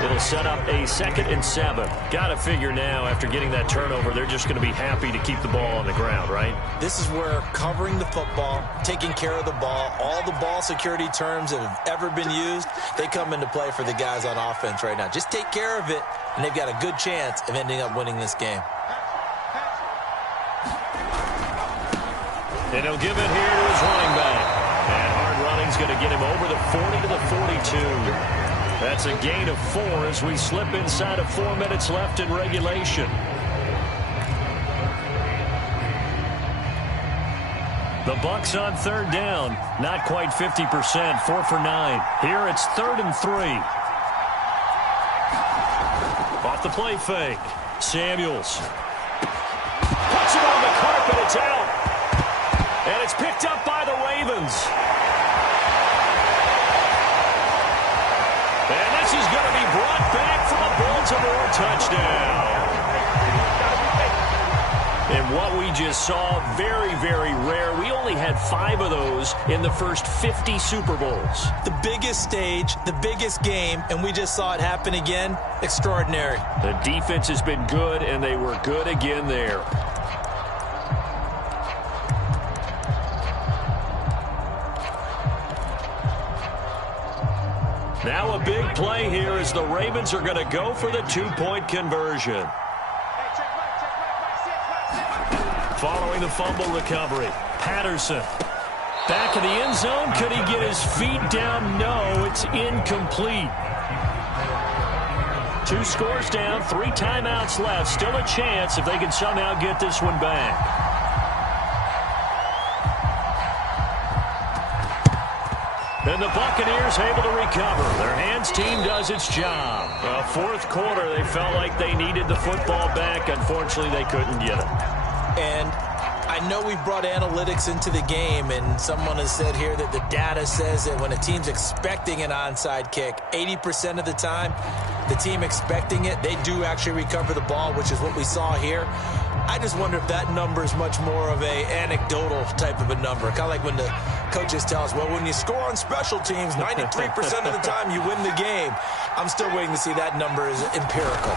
It'll set up a 2nd and 7. Got to figure now, after getting that turnover, they're just going to be happy to keep the ball on the ground, right? This is where covering the football, taking care of the ball, all the ball security terms that have ever been used, they come into play for the guys on offense right now. Just take care of it, and they've got a good chance of ending up winning this game. And he'll give it here to his running back. And hard running's going to get him over the 40 to the 42. That's a gain of 4 as we slip inside of 4 minutes left in regulation. The Bucs on 3rd down. Not quite 50%. 4 for 9. Here it's 3rd and 3. Off the play fake. Samuels. Puts it on the carpet. It's out. And it's picked up by the Ravens. And this is going to be brought back for a Baltimore touchdown. And what we just saw, very, very rare. We only had 5 of those in the first 50 Super Bowls. The biggest stage, the biggest game, and we just saw it happen again. Extraordinary. The defense has been good, and they were good again there. Now a big play here as the Ravens are going to go for the 2-point conversion. Following the fumble recovery, Patterson. Back in the end zone. Could he get his feet down? No, it's incomplete. 2 scores down, 3 timeouts left. Still a chance if they can somehow get this one back. And the Buccaneers able to recover. Their hands team does its job. Fourth quarter, they felt like they needed the football back. Unfortunately, they couldn't get it. And I know we brought analytics into the game, and someone has said here that the data says that when a team's expecting an onside kick, 80% of the time, the team expecting it, they do actually recover the ball, which is what we saw here. I just wonder if that number is much more of a anecdotal type of a number. Kind of like when the coaches tell us, well, when you score on special teams, 93% of the time you win the game. I'm still waiting to see that number is empirical.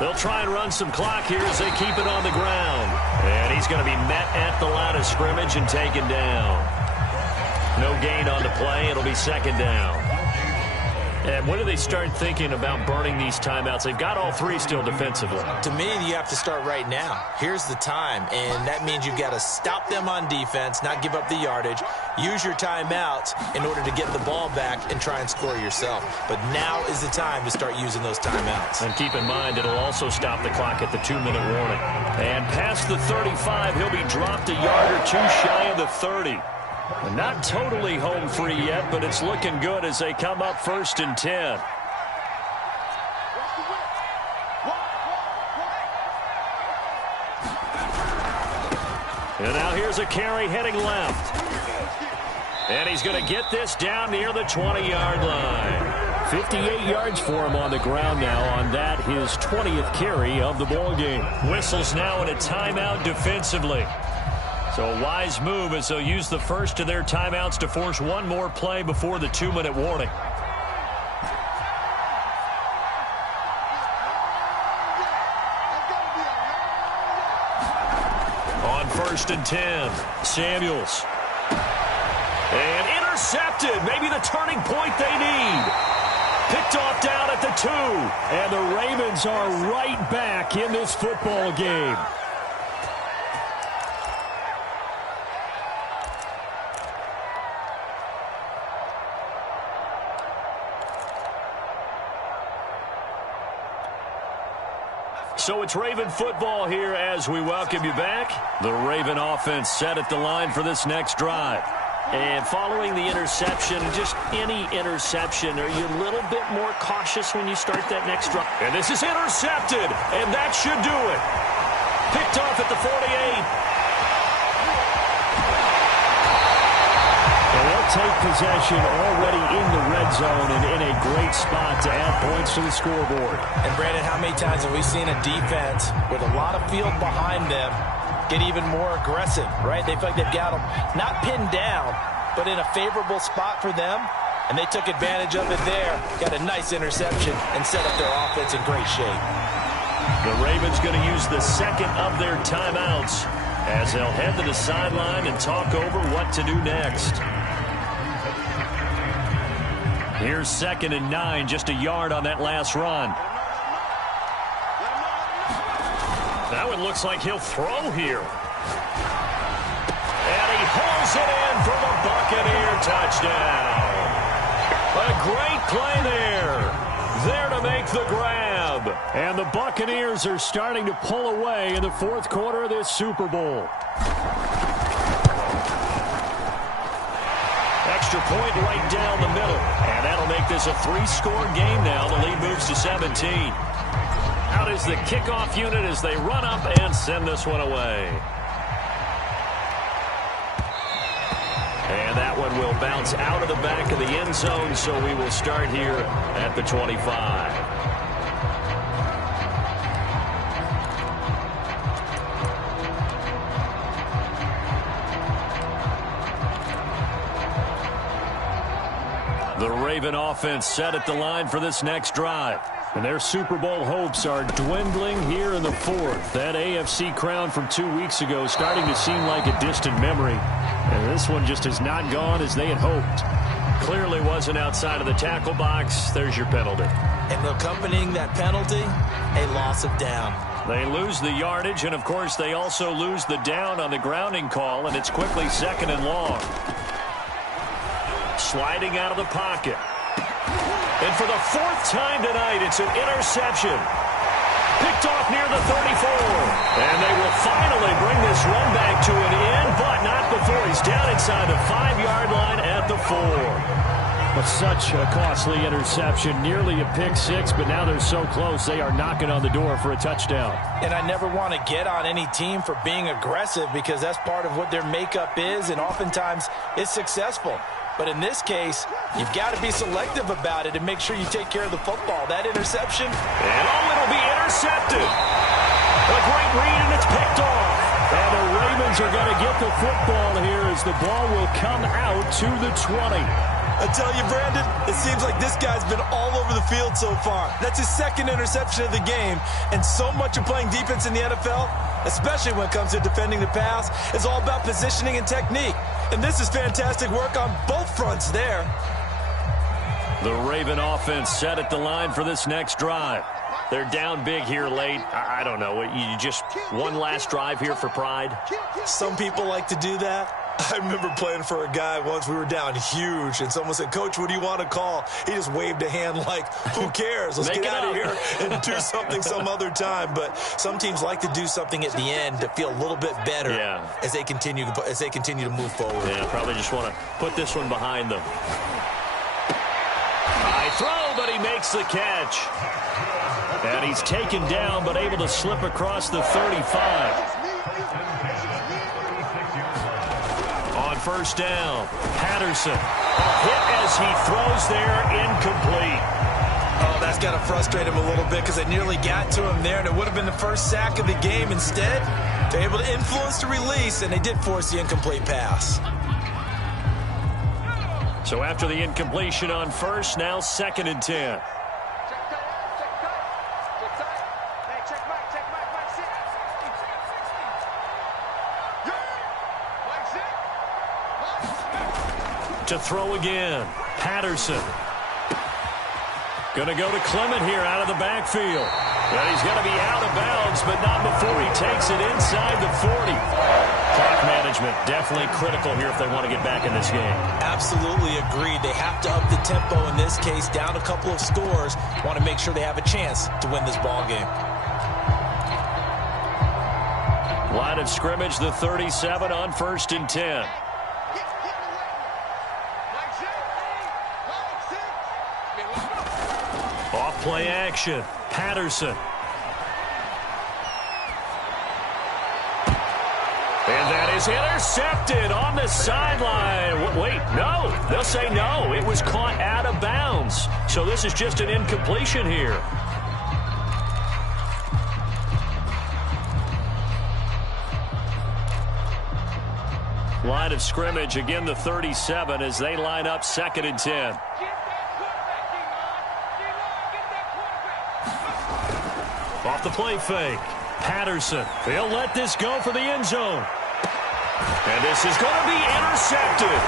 They'll try and run some clock here as they keep it on the ground. And he's going to be met at the line of scrimmage and taken down. No gain on the play. It'll be 2nd down. And when do they start thinking about burning these timeouts? They've got all 3 still defensively. To me, you have to start right now. Here's the time, and that means you've got to stop them on defense, not give up the yardage, use your timeouts in order to get the ball back and try and score yourself. But now is the time to start using those timeouts. And keep in mind, it'll also stop the clock at the 2-minute warning. And past the 35, he'll be dropped a yard or 2 shy of the 30. Not totally home free yet, but it's looking good as they come up 1st and 10. And now here's a carry heading left. And he's going to get this down near the 20-yard line. 58 yards for him on the ground now on that, his 20th carry of the ball game. Whistles now in a timeout defensively. So a wise move as they'll use the first of their timeouts to force one more play before the 2-minute warning. On 1st and 10, Samuels. And intercepted. Maybe the turning point they need. Picked off down at the 2. And the Ravens are right back in this football game. So it's Raven football here as we welcome you back. The Raven offense set at the line for this next drive. And following the interception, just any interception, are you a little bit more cautious when you start that next drive? And this is intercepted, and that should do it. Picked off at the 48. And they'll take possession already in the red zone and in a great spot to add points to the scoreboard. And, Brandon, how many times have we seen a defense with a lot of field behind them get even more aggressive, right? They feel like they've got them not pinned down, but in a favorable spot for them, and they took advantage of it there, got a nice interception, and set up their offense in great shape. The Ravens going to use the second of their timeouts as they'll head to the sideline and talk over what to do next. Here's 2nd and 9, just a yard on that last run. That one looks like he'll throw here. And he hauls it in for the Buccaneer touchdown. A great play there. There to make the grab. And the Buccaneers are starting to pull away in the fourth quarter of this Super Bowl. Extra point right down the middle. And that'll make this a 3-score game now. The lead moves to 17. Out is the kickoff unit as they run up and send this one away. And that one will bounce out of the back of the end zone, so we will start here at the 25. The Raven offense set at the line for this next drive. And their Super Bowl hopes are dwindling here in the fourth. That AFC crown from 2 weeks ago starting to seem like a distant memory. And this one just has not gone as they had hoped. Clearly wasn't outside of the tackle box. There's your penalty. And accompanying that penalty, a loss of down. They lose the yardage, and of course they also lose the down on the grounding call, and it's quickly 2nd and long. Sliding out of the pocket. And for the 4th time tonight, it's an interception. Picked off near the 34. And they will finally bring this run back to an end, but not before he's down inside the 5-yard line at the 4. But such a costly interception, nearly a pick six, but now they're so close they are knocking on the door for a touchdown. And I never want to get on any team for being aggressive because that's part of what their makeup is, and oftentimes it's successful. But in this case, you've got to be selective about it and make sure you take care of the football. That interception. And it'll be intercepted. A great read, and it's picked off. And the Ravens are going to get the football here as the ball will come out to the 20. I tell you, Brandon, it seems like this guy's been all over the field so far. That's his 2nd interception of the game. And so much of playing defense in the NFL, especially when it comes to defending the pass, is all about positioning and technique. And this is fantastic work on both fronts there. The Raven offense set at the line for this next drive. They're down big here late. I don't know. You just one last drive here for pride? Some people like to do that. I remember playing for a guy once. We were down huge, and someone said, "Coach, what do you want to call?" He just waved a hand like, who cares? Let's get out of here and do something some other time. But some teams like to do something at the end to feel a little bit better as they continue to move forward. Yeah, probably just want to put this one behind them. High throw, but he makes the catch. And he's taken down, but able to slip across the 35. On 1st down, Patterson. A hit as he throws there, incomplete. Oh, that's got to frustrate him a little bit because they nearly got to him there, and it would have been the first sack of the game. Instead, they're able to influence the release, and they did force the incomplete pass. So after the incompletion on 1st, now 2nd and 10. To throw again, Patterson. Going to go to Clement here out of the backfield. But he's going to be out of bounds, but not before he takes it inside the 40. Clock management definitely critical here if they want to get back in this game. Absolutely agreed. They have to up the tempo in this case, down a couple of scores. Want to make sure they have a chance to win this ball game. Line of scrimmage, the 37 on 1st and 10. Play action. Patterson. And that is intercepted on the sideline. Wait, no. They'll say no. It was caught out of bounds. So this is just an incompletion here. Line of scrimmage, again the 37 as they line up 2nd and 10. Off the play fake. Patterson. They'll let this go for the end zone. And this is going to be intercepted.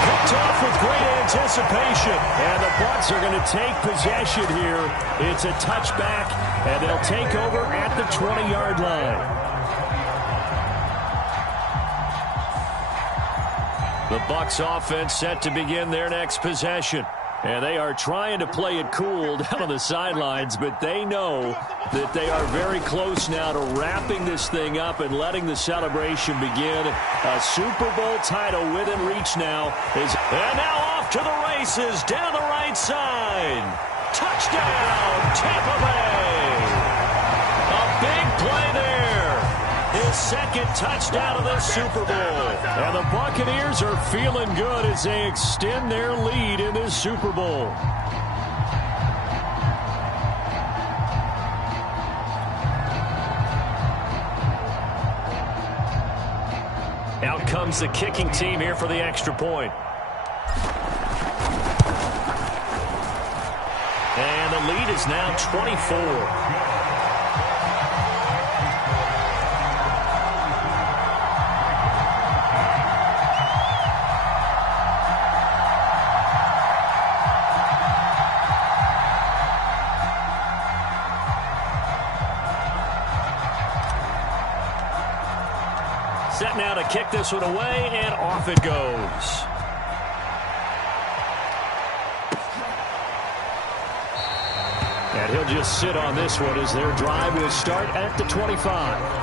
Picked off with great anticipation. And the Bucs are going to take possession here. It's a touchback, and they'll take over at the 20-yard line. The Bucs offense set to begin their next possession. And they are trying to play it cool down on the sidelines, but they know that they are very close now to wrapping this thing up and letting the celebration begin. A Super Bowl title within reach now. And now off to the races down the right side. Touchdown, Tampa Bay. A big play there. His 2nd touchdown of the Super Bowl. And the Buccaneers are feeling good as they extend their lead in this Super Bowl. Out comes the kicking team here for the extra point. And the lead is now 24. Set now to kick this one away, and off it goes. And he'll just sit on this one as their drive will start at the 25.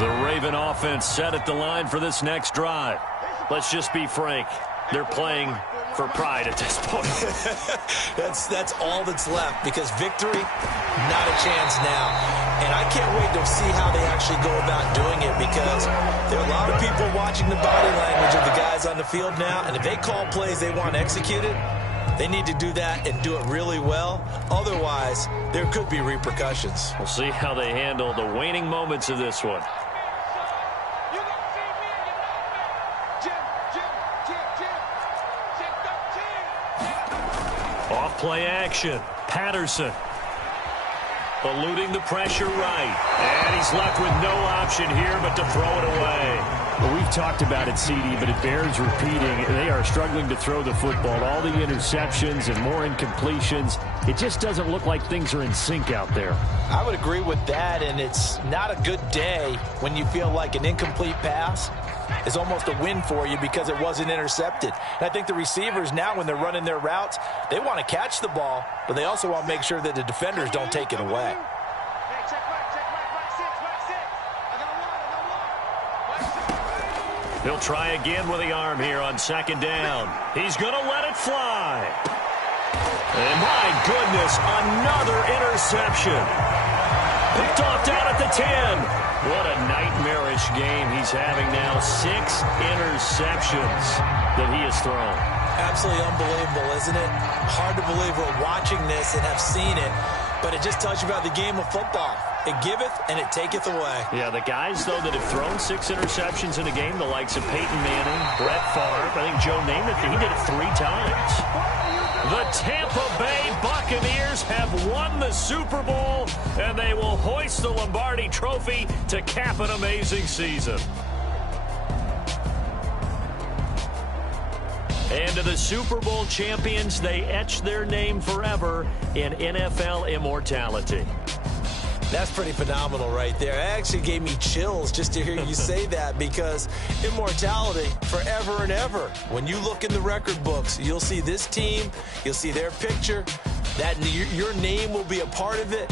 The Raven offense set at the line for this next drive. Let's just be frank. They're playing for pride at this point. That's all that's left, because victory, not a chance now. And I can't wait to see how they actually go about doing it, because there are a lot of people watching the body language of the guys on the field now, and if they call plays they want executed, they need to do that and do it really well. Otherwise, there could be repercussions. We'll see how they handle the waning moments of this one. Off play action. Patterson. Eluding the pressure right. And he's left with no option here but to throw it away. Well, we've talked about it, CD, but it bears repeating. They are struggling to throw the football. All the interceptions and more incompletions. It just doesn't look like things are in sync out there. I would agree with that, and it's not a good day when you feel like an incomplete pass is almost a win for you because it wasn't intercepted. And I think the receivers now, when they're running their routes, they want to catch the ball, but they also want to make sure that the defenders don't take it away. He'll try again with the arm here on second down. He's going to let it fly. And my goodness, another interception. Picked off down at the 10. What a nightmarish game he's having now. 6 interceptions that he has thrown. Absolutely unbelievable, isn't it? Hard to believe we're watching this and have seen it, but it just tells you about the game of football. It giveth and it taketh away. Yeah, the guys, though, that have thrown 6 interceptions in a game, the likes of Peyton Manning, Brett Favre, I think Joe Namath, he did it 3 times. The Tampa Bay Buccaneers have won the Super Bowl, and they will hoist the Lombardi Trophy to cap an amazing season. And to the Super Bowl champions, they etch their name forever in NFL immortality. That's pretty phenomenal right there. It actually gave me chills just to hear you say that, because immortality forever and ever. When you look in the record books, you'll see this team, you'll see their picture, that your name will be a part of it.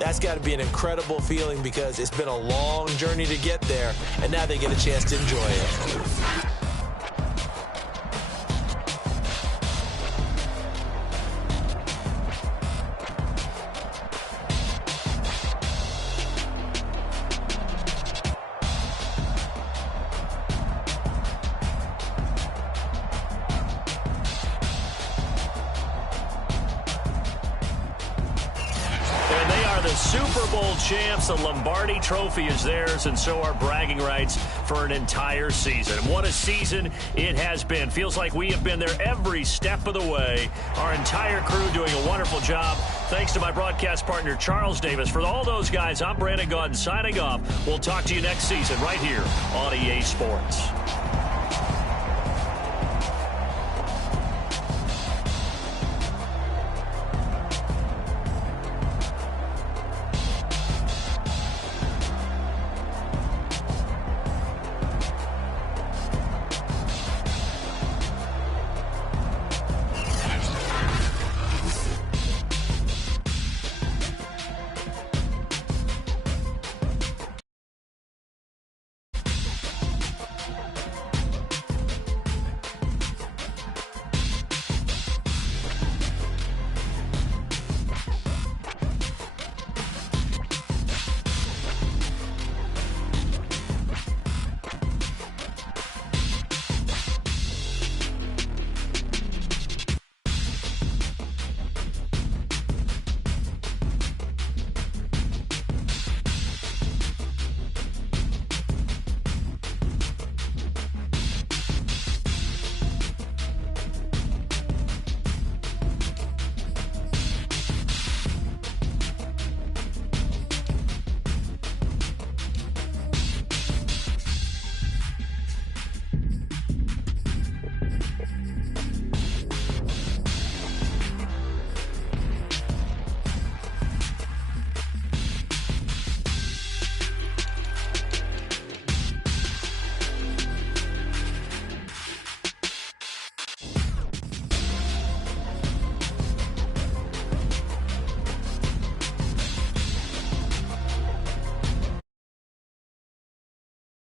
That's got to be an incredible feeling because it's been a long journey to get there, and now they get a chance to enjoy it. Super Bowl champs. The Lombardi Trophy is theirs, and so are bragging rights for an entire season. What a season it has been. Feels like we have been there every step of the way. Our entire crew doing a wonderful job. Thanks to my broadcast partner, Charles Davis. For all those guys, I'm Brandon Gaudin signing off. We'll talk to you next season right here on EA Sports.